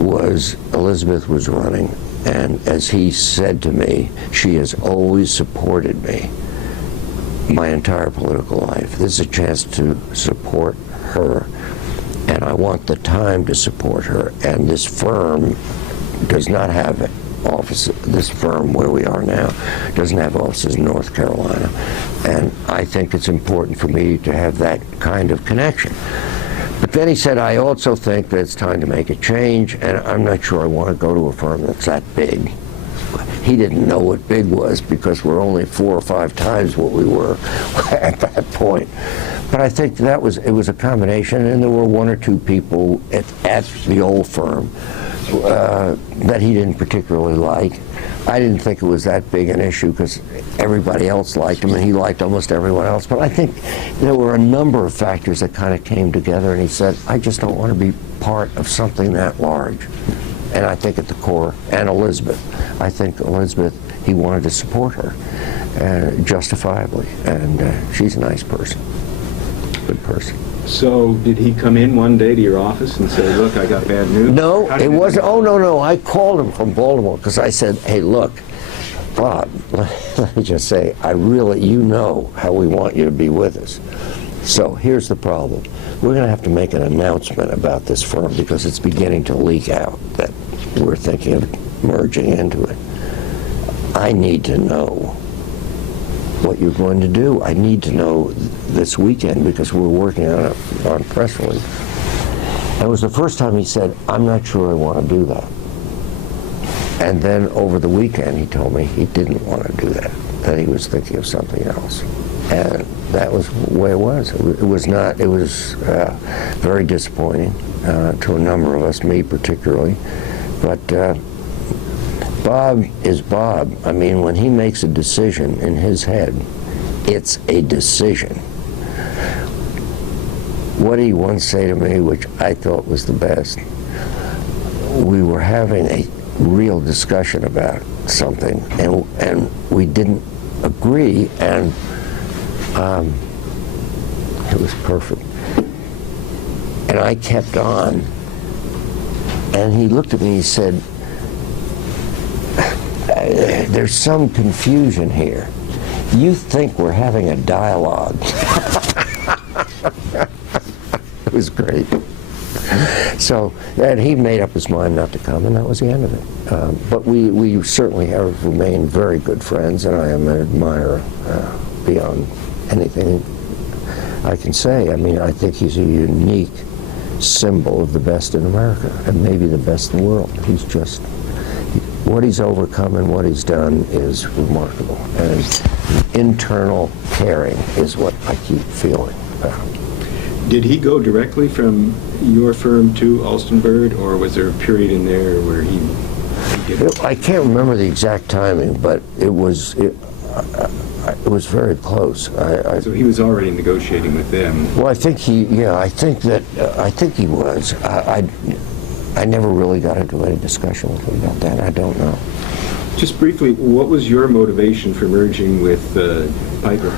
was Elizabeth was running, and as he said to me, she has always supported me my entire political life. This is a chance to support her, and I want the time to support her. And this firm does not have offices, this firm where we are now doesn't have offices in North Carolina, and I think it's important for me to have that kind of connection. But then he said, I also think that it's time to make a change, and I'm not sure I want to go to a firm that's that big. He didn't know what big was, because we're only 4 or 5 times what we were at that point. But I think it was a combination, and there were 1 or 2 people at the old firm that he didn't particularly like. I didn't think it was that big an issue, because everybody else liked him, and he liked almost everyone else. But I think there were a number of factors that kind of came together, and he said, I just don't want to be part of something that large. And I think at the core, and Elizabeth, I think Elizabeth, he wanted to support her, justifiably, and she's a nice person, good person. So did he come in one day to your office and say, look, I got bad news? No, it wasn't. Oh, no. I called him from Baltimore, because I said, hey, look, Bob, let me just say, you know how we want you to be with us. So here's the problem. We're going to have to make an announcement about this firm, because it's beginning to leak out that we're thinking of merging into it. I need to know what you're going to do. I need to know this weekend, because we're working on a press release. And it was the first time he said, I'm not sure I want to do that. And then over the weekend he told me he didn't want to do that he was thinking of something else. And that was the way it was. It was very disappointing to a number of us, me particularly. But Bob is Bob. I mean, when he makes a decision in his head, it's a decision. What did he once say to me, which I thought was the best? We were having a real discussion about something, and we didn't agree, and it was perfect. And I kept on, and he looked at me and he said, there's some confusion here. You think we're having a dialogue. It was great. So, and he made up his mind not to come, and that was the end of it. But we certainly have remained very good friends, and I am an admirer beyond anything I can say. I mean, I think he's a unique symbol of the best in America, and maybe the best in the world. He's just, what he's overcome and what he's done is remarkable. And internal caring is what I keep feeling. Did he go directly from your firm to Alston Bird, or was there a period in there where he did it? I can't remember the exact timing, but it was very close. So he was already negotiating with them. Well, I think he was. I never really got into any discussion with him about that. I don't know. Just briefly, what was your motivation for merging with Piper?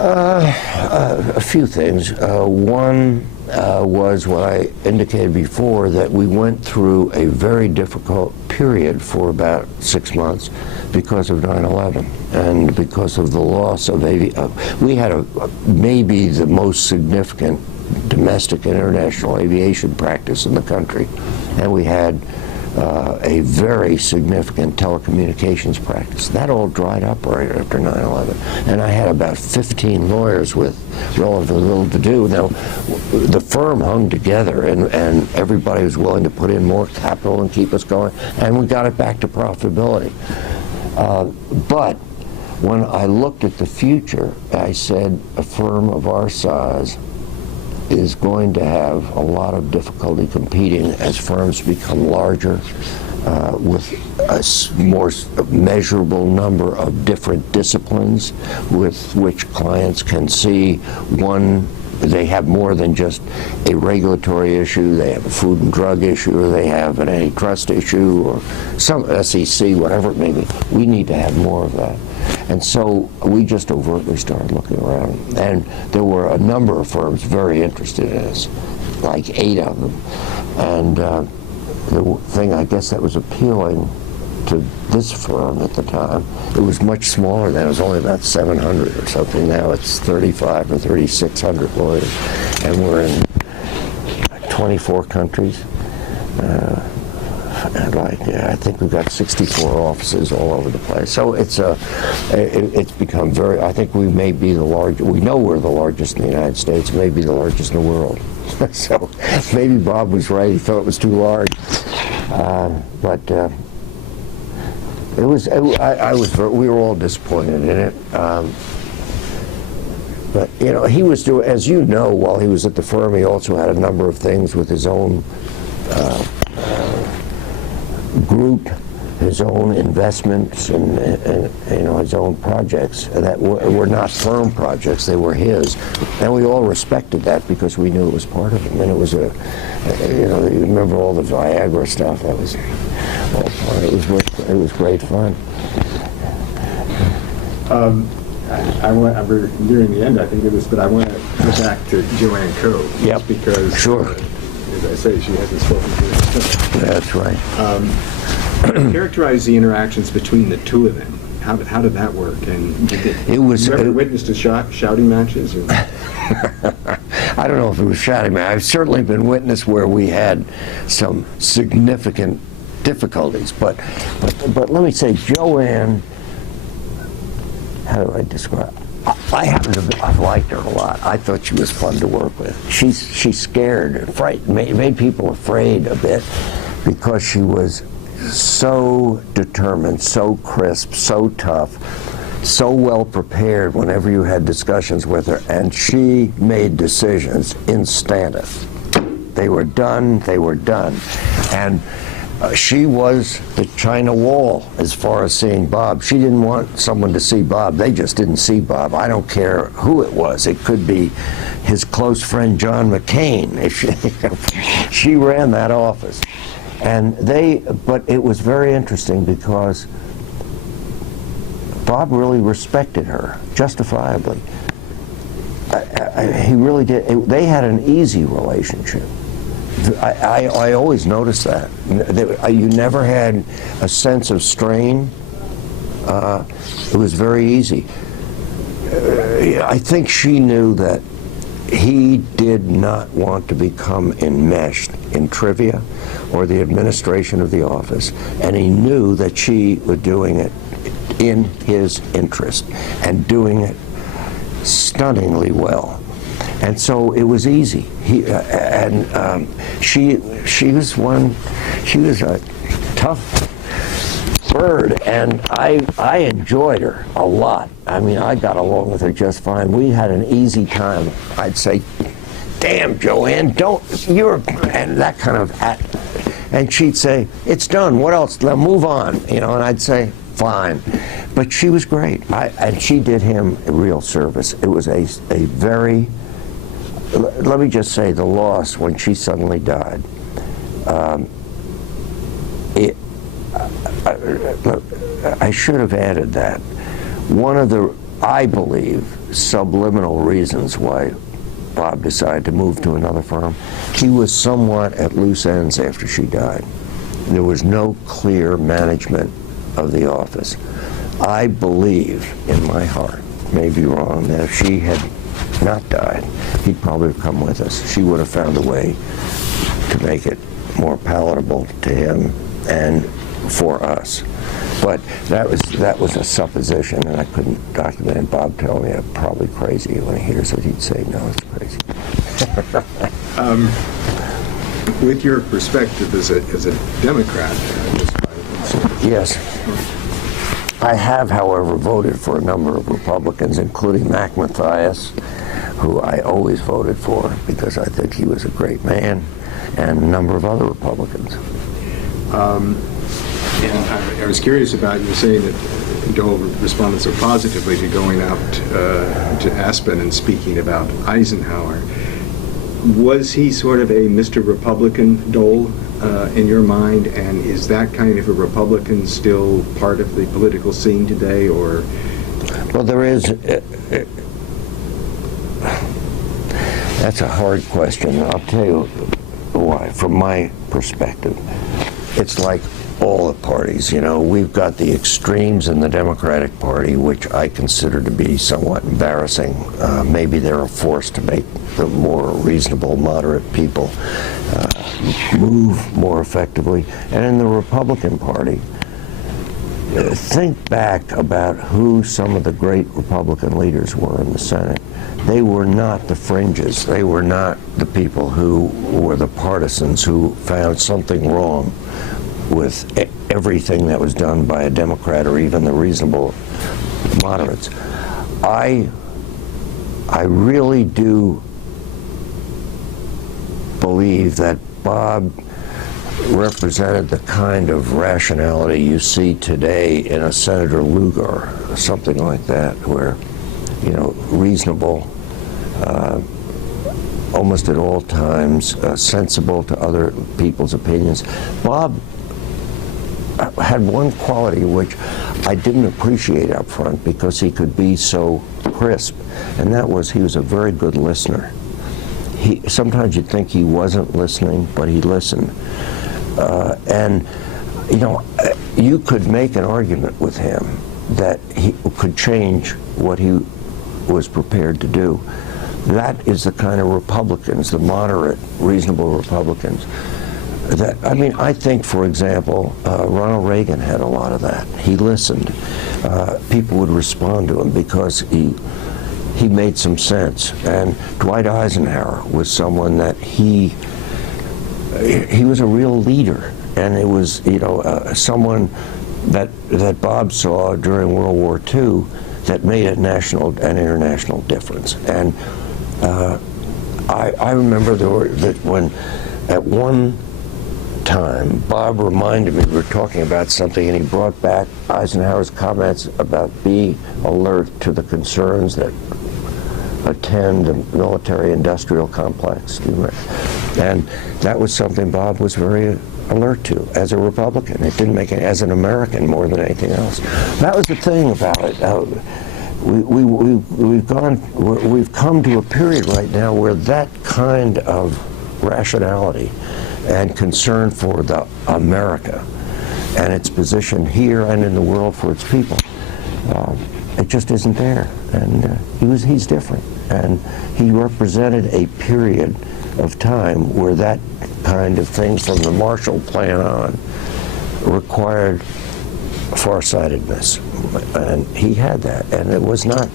A few things. One was what I indicated before, that we went through a very difficult period for about 6 months because of 9/11 and because of the loss of we had maybe the most significant domestic and international aviation practice in the country, and we had a very significant telecommunications practice. That all dried up right after 9/11. And I had about 15 lawyers with relatively little to do. Now, the firm hung together, and everybody was willing to put in more capital and keep us going, and we got it back to profitability. But when I looked at the future, I said a firm of our size is going to have a lot of difficulty competing as firms become larger with a more measurable number of different disciplines with which clients can see. One, they have more than just a regulatory issue. They have a food and drug issue, or they have an antitrust issue, or some SEC, whatever it may be. We need to have more of that. And so we just overtly started looking around. And there were a number of firms very interested in us, like 8 of them. And the thing, I guess, that was appealing to this firm at the time, it was much smaller then. It was only about 700 or something. Now it's 35 or 3,600 lawyers. And we're in 24 countries. I think we've got 64 offices all over the place. So it's become very, I think we may be the largest, we know we're the largest in the United States, maybe the largest in the world. So maybe Bob was right, he thought it was too large. We were all disappointed in it. But, you know, he was doing, as you know, while he was at the firm, he also had a number of things with his own group, his own investments, and you know, his own projects that were not firm projects, they were his. And we all respected that because we knew it was part of him. And it was you know, you remember all the Viagra stuff, that was all part. It was great fun. We're nearing the end, I think, of this, but I want to go back to Joanne Coe. Yep. Because, sure. As I say, she hasn't spoken to us. That's right. Characterize the interactions between the two of them. How did that work? And did you ever witness to shouting matches? Or? I don't know if it was shouting matches. I've certainly been witness where we had some significant difficulties. But let me say, Joanne, how do I describe? I happen to I've liked her a lot. I thought she was fun to work with. She scared and frightened, made people afraid a bit, because she was so determined, so crisp, so tough, so well prepared whenever you had discussions with her, and she made decisions instantaneous. They were done, and she was the China wall as far as seeing Bob. She didn't want someone to see Bob. They just didn't see Bob. I don't care who it was. It could be his close friend John McCain. She ran that office. But it was very interesting because Bob really respected her, justifiably. He really did. They had an easy relationship. I always noticed that. You never had a sense of strain It was very easy. I think she knew that he did not want to become enmeshed in trivia or the administration of the office, and he knew that she was doing it in his interest and doing it stunningly well. And so it was easy. She was a tough bird, and I enjoyed her a lot. I mean, I got along with her just fine. We had an easy time. I'd say, "Damn, Joanne, and that kind of and she'd say, "It's done, what else? Now move on," and I'd say, "Fine." But she was great, and she did him a real service. It was a very, let me just say, the loss when she suddenly died, I should have added that one of the, I believe, subliminal reasons why Bob decided to move to another firm, he was somewhat at loose ends after she died. There was no clear management of the office. I believe in my heart, may be wrong, that if she had not died, he'd probably have come with us. She would have found a way to make it more palatable to him and for us. But that was a supposition, and I couldn't document it. Bob told me I'm probably crazy. When he hears it, he'd say, "No, it's crazy." With your perspective as a Democrat, yes. I have, however, voted for a number of Republicans, including Mac Mathias, who I always voted for because I think he was a great man, and a number of other Republicans. And I was curious about you saying that Dole responded so positively to going out to Aspen and speaking about Eisenhower. Was he sort of a Mr. Republican, Dole, in your mind? And is that kind of a Republican still part of the political scene today, or? Well, there is. That's a hard question. I'll tell you why. From my perspective, it's like all the parties. We've got the extremes in the Democratic Party, which I consider to be somewhat embarrassing. Maybe they're a force to make the more reasonable, moderate people move more effectively. And in the Republican Party, think back about who some of the great Republican leaders were in the Senate. They were not the fringes. They were not the people who were the partisans who found something wrong with everything that was done by a Democrat or even the reasonable moderates. I really do believe that Bob represented the kind of rationality you see today in a Senator Lugar, something like that, where, reasonable, almost at all times, sensible to other people's opinions. Bob had one quality which I didn't appreciate up front because he could be so crisp, and that was he was a very good listener. Sometimes you'd think he wasn't listening, but he listened. You could make an argument with him that he could change what he was prepared to do. That is the kind of Republicans, the moderate, reasonable Republicans. I think, for example, Ronald Reagan had a lot of that. He listened. People would respond to him because he made some sense. And Dwight Eisenhower was someone that he was a real leader, and it was someone that Bob saw during World War II that made a national and international difference. And I remember when at one time Bob reminded me we were talking about something, and he brought back Eisenhower's comments about be alert to the concerns that attend the military-industrial complex. And that was something Bob was very alert to as a Republican. It didn't make it as an American more than anything else. That was the thing about it. We've come to a period right now where that kind of rationality and concern for the America and its position here and in the world for its people it just isn't there. And he's different. And he represented a period of time where that kind of thing from the Marshall Plan on required farsightedness, and he had that, and it was not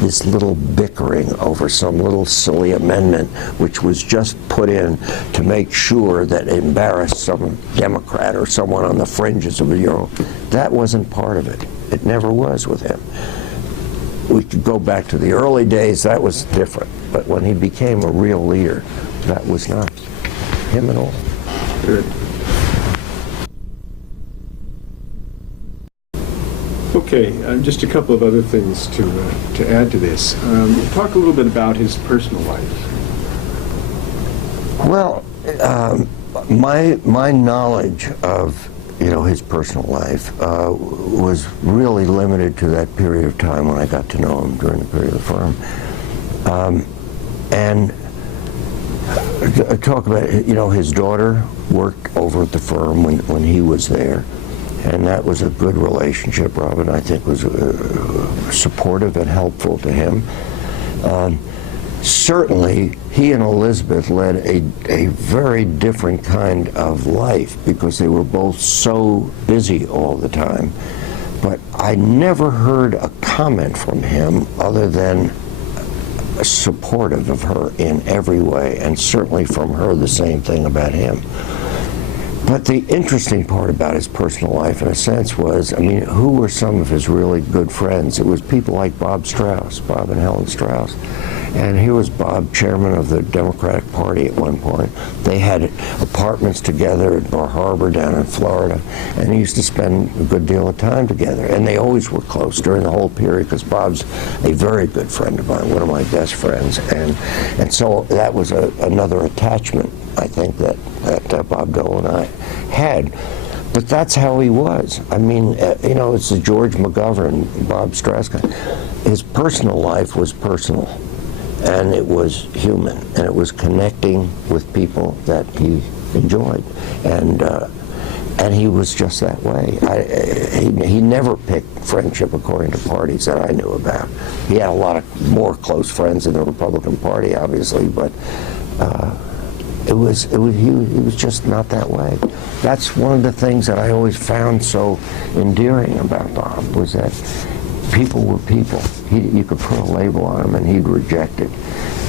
this little bickering over some little silly amendment which was just put in to make sure that it embarrassed some Democrat or someone on the fringes of the Euro. That wasn't part of it. It never was with him. We could go back to the early days, that was different, but when he became a real leader, that was not him at all. Good. Okay, just a couple of other things to add to this. Talk a little bit about his personal life. Well, my knowledge of his personal life was really limited to that period of time when I got to know him during the period of the firm. And talk about his daughter worked over at the firm when he was there. And that was a good relationship. Robin, I think, was supportive and helpful to him. Certainly, he and Elizabeth led a very different kind of life because they were both so busy all the time. But I never heard a comment from him other than supportive of her in every way, and certainly from her the same thing about him. But the interesting part about his personal life, in a sense, was, who were some of his really good friends? It was people like Bob and Helen Strauss. And here was Bob, chairman of the Democratic Party at one point. They had apartments together at Bar Harbor down in Florida, and he used to spend a good deal of time together. And they always were close during the whole period, because Bob's a very good friend of mine, one of my best friends. And so that was another attachment, I think, that Bob Dole and I had. But that's how he was. It's the George McGovern, Bob Strauss guy. His personal life was personal, and it was human, and it was connecting with people that he enjoyed. And he was just that way. He never picked friendship according to parties that I knew about. He had a lot of more close friends in the Republican Party, obviously, but he was just not that way. That's one of the things that I always found so endearing about Bob, was that people were people. You could put a label on him and he'd reject it.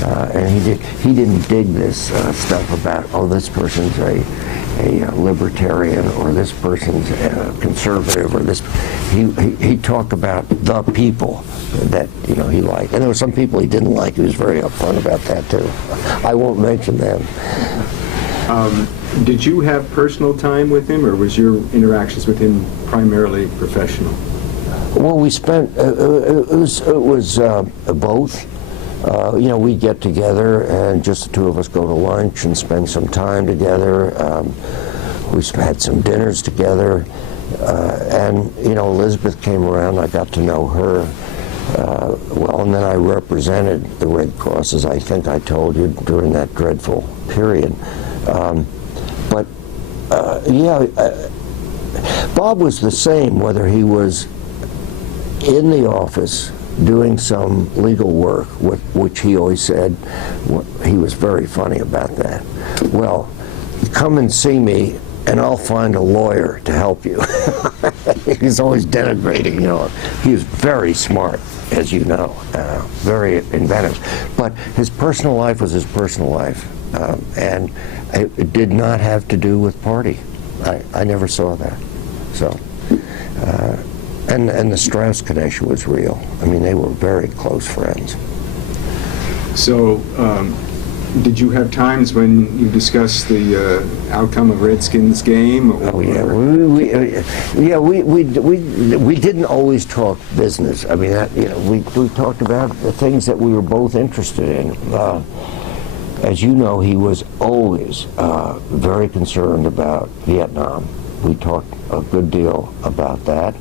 And he didn't dig this stuff about, this person's a libertarian, or this person's a conservative, or this. He talked about the people that he liked. And there were some people he didn't like. He was very upfront about that too. I won't mention them. Did you have personal time with him, or was your interactions with him primarily professional? Well, we spent, it was both. We'd get together and just the two of us go to lunch and spend some time together. We had some dinners together. And Elizabeth came around, I got to know her well, and then I represented the Red Cross, as I think I told you, during that dreadful period. Bob was the same whether he was in the office doing some legal work, which he always said, he was very funny about that. Well, come and see me and I'll find a lawyer to help you. He's always denigrating, He was very smart, as you know, very inventive. But his personal life was his personal life, and it did not have to do with party. I never saw that. So, and the Strauss connection was real. They were very close friends. So, did you have times when you discussed the outcome of Redskins game? Or? Oh yeah, we didn't always talk business. We talked about the things that we were both interested in. As you know, he was always very concerned about Vietnam. We talked a good deal about that.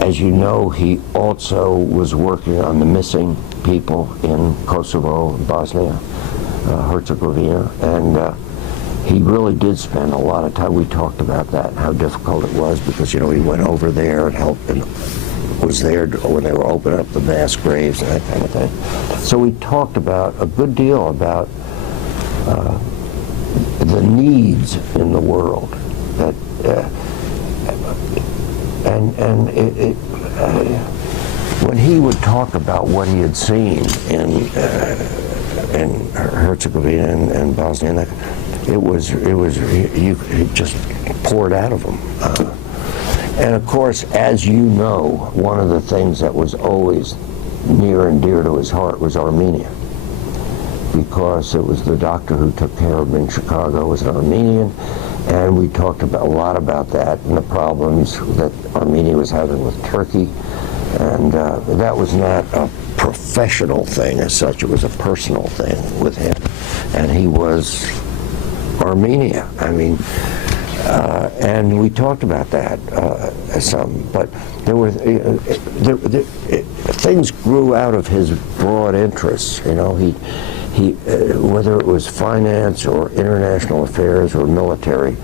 As you know, he also was working on the missing people in Kosovo, Bosnia, Herzegovina, and he really did spend a lot of time. We talked about that, how difficult it was, because he went over there and helped was there when they were opening up the mass graves and that kind of thing. So we talked about a good deal about the needs in the world, that when he would talk about what he had seen in Herzegovina and Bosnia, he just poured out of him. And of course, as you know, one of the things that was always near and dear to his heart was Armenia, because it was the doctor who took care of him in Chicago was an Armenian, and we talked a lot about that and the problems that Armenia was having with Turkey, and that was not a professional thing as such, it was a personal thing with him, and he was Armenia. I mean, and we talked about that some, but there were things grew out of his broad interests. You know, he whether it was finance or international affairs or military,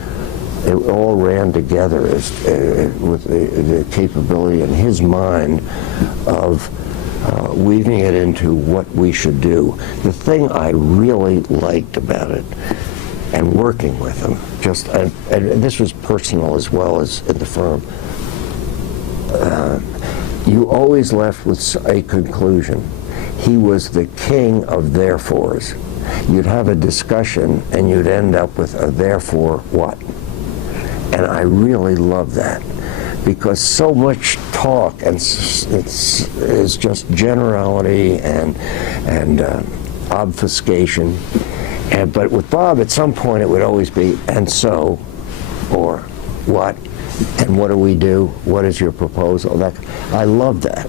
it all ran together with the capability in his mind of weaving it into what we should do. The thing I really liked about it, and working with him, and this was personal as well as in the firm, you always left with a conclusion. He was the king of therefores. You'd have a discussion and you'd end up with a therefore what? And I really love that, because so much talk and is just generality and obfuscation. But with Bob, at some point it would always be, and so, or what, and what do we do? What is your proposal? I love that.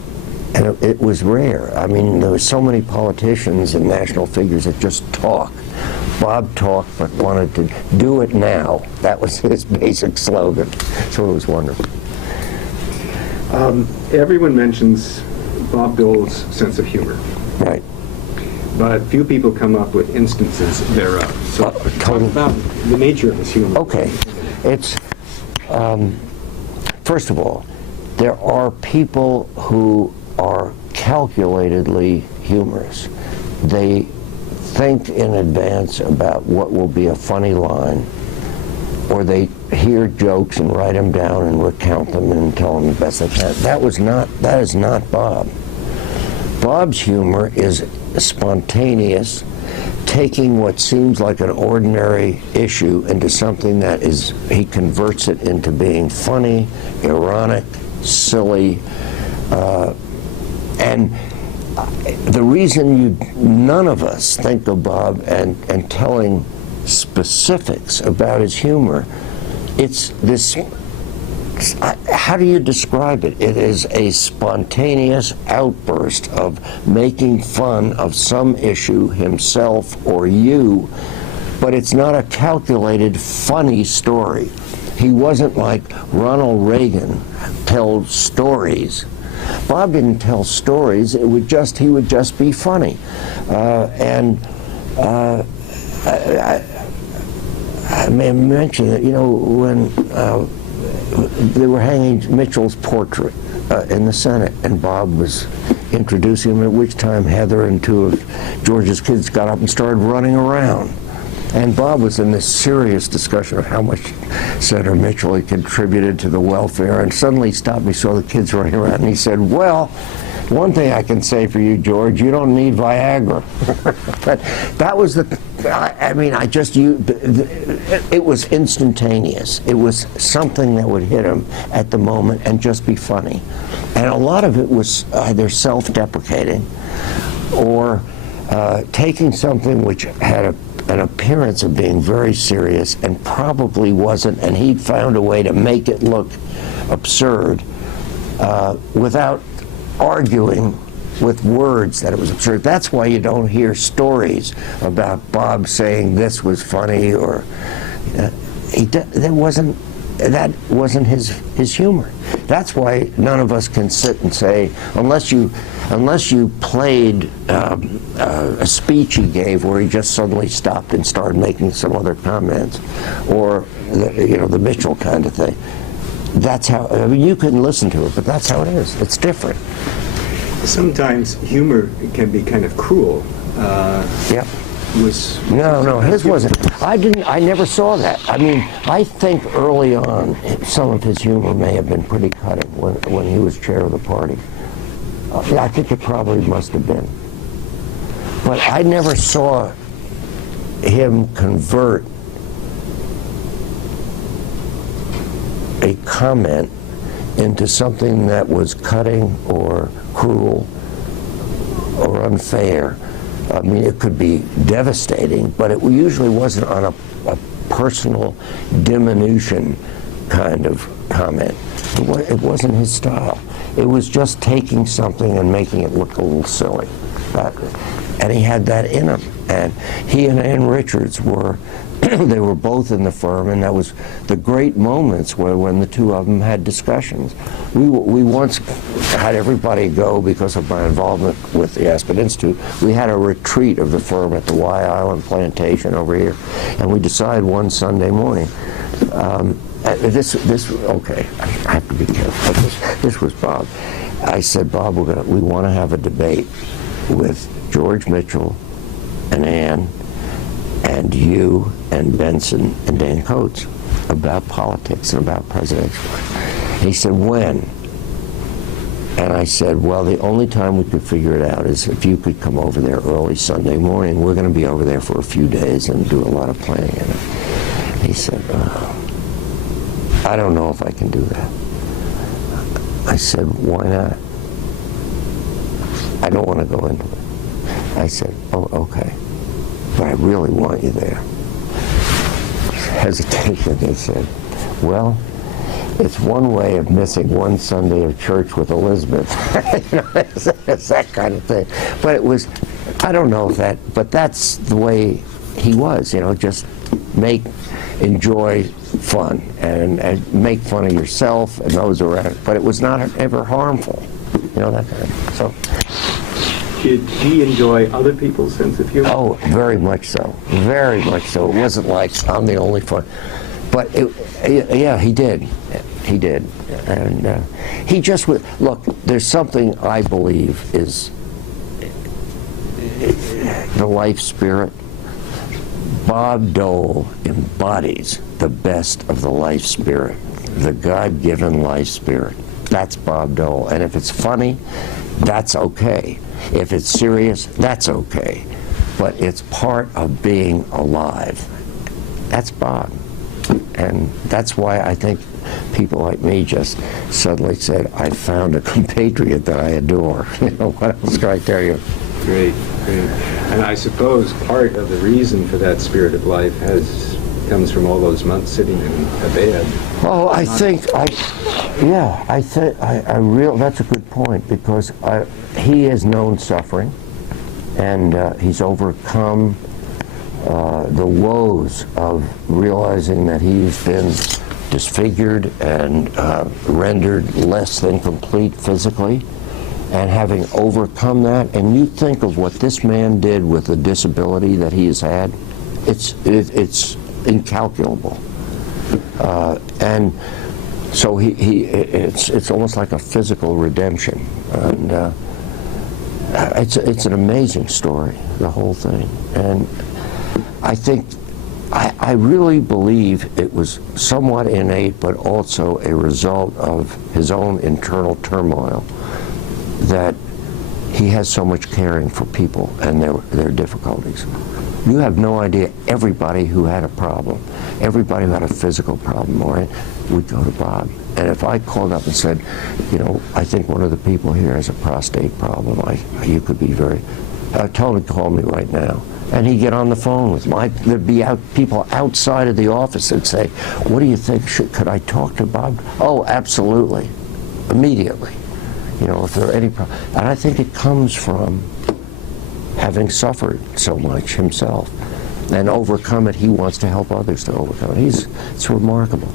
And it was rare. I mean, there were so many politicians and national figures that just talk. Bob talked, but wanted to do it now. That was his basic slogan. So it was wonderful. Everyone mentions Bob Dole's sense of humor. Right. But few people come up with instances thereof. So talk about the nature of his humor. Okay. It's, first of all, there are people who are calculatedly humorous. They think in advance about what will be a funny line, or they hear jokes and write them down and recount them and tell them the best they can. That is not Bob. Bob's humor is spontaneous, taking what seems like an ordinary issue into something that is, he converts it into being funny, ironic, silly, and the reason none of us think of Bob and telling specifics about his humor, it's this, how do you describe it? It is a spontaneous outburst of making fun of some issue, himself or you, but it's not a calculated, funny story. He wasn't like Ronald Reagan told stories. Bob didn't tell stories. He would just be funny. I may mention that, you know, when they were hanging Mitchell's portrait in the Senate, and Bob was introducing him, at which time Heather and two of George's kids got up and started running around. And Bob was in this serious discussion of how much Senator Mitchell had contributed to the welfare, and suddenly stopped me, saw the kids running around, and he said, well, one thing I can say for you, George, you don't need Viagra. But that was it was instantaneous. It was something that would hit him at the moment and just be funny. And a lot of it was either self-deprecating or taking something which had an appearance of being very serious and probably wasn't, and he'd found a way to make it look absurd without arguing with words that it was absurd. That's why you don't hear stories about Bob saying this was funny, or that wasn't his humor. That's why none of us can sit and say, unless you played a speech he gave where he just suddenly stopped and started making some other comments, or the Mitchell kind of thing. that's how, I mean, you couldn't listen to it, but that's how it is. It's different. Sometimes humor can be kind of cruel. Yep. No, his wasn't. I never saw that. I mean, I think early on, some of his humor may have been pretty cutting when he was chair of the party. Yeah, I think it probably must have been. But I never saw him convert a comment into something that was cutting or cruel or unfair. I mean, it could be devastating, but it usually wasn't on a personal diminution kind of comment. It wasn't his style. It was just taking something and making it look a little silly. And he had that in him. And he and Ann Richards were, they were both in the firm, and that was the great moments when the two of them had discussions. We once had everybody go, because of my involvement with the Aspen Institute, we had a retreat of the firm at the Y Island Plantation over here, and we decided one Sunday morning, okay, I have to be careful. This was Bob. I said, Bob, we want to have a debate with George Mitchell and Ann and you and Benson and Dan Coates about politics and about presidential. He said, when? And I said, well, the only time we could figure it out is if you could come over there early Sunday morning. We're going to be over there for a few days and do a lot of planning in it. He said, I don't know if I can do that. I said, why not? I don't want to go into it. I said, oh, okay. But I really want you there. Hesitation, they said, well, it's one way of missing one Sunday of church with Elizabeth. You know, it's that kind of thing. But it was, I don't know if that, but that's the way he was, you know, just enjoy fun and make fun of yourself and those around, but it was not ever harmful, you know, that kind of thing. So. Did he enjoy other people's sense of humor? Oh, very much so. Very much so. It wasn't like I'm the only fun. But, yeah, he did. He did. And he just would, look, there's something I believe is the life spirit. Bob Dole embodies the best of the life spirit, the God-given life spirit. That's Bob Dole. And if it's funny, that's okay. If it's serious, that's okay. But it's part of being alive. That's Bob. And that's why I think people like me just suddenly said, I found a compatriot that I adore. You know, what else can I tell you? Great, great. And I suppose part of the reason for that spirit of life comes from all those months sitting in a bed. Oh, that's a good point, because he has known suffering, and he's overcome the woes of realizing that he's been disfigured and rendered less than complete physically, and having overcome that. And you think of what this man did with the disability that he has had, it's incalculable. And so it's almost like a physical redemption. And it's an amazing story, the whole thing. And I think, I really believe it was somewhat innate, but also a result of his own internal turmoil, that he has so much caring for people and their difficulties. You have no idea. Everybody who had a problem, everybody who had a physical problem, right, would go to Bob. And if I called up and said, you know, I think one of the people here has a prostate problem, you could be tell him to call me right now. And he'd get on the phone with me. There'd be people outside of the office that'd say, what do you think? Could I talk to Bob? Oh, absolutely. Immediately. You know, if there are any problems. And I think it comes from having suffered so much himself and overcome it. He wants to help others to overcome it. It's remarkable.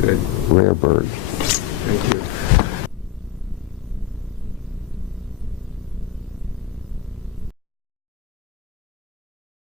Good. Rare bird. Thank you.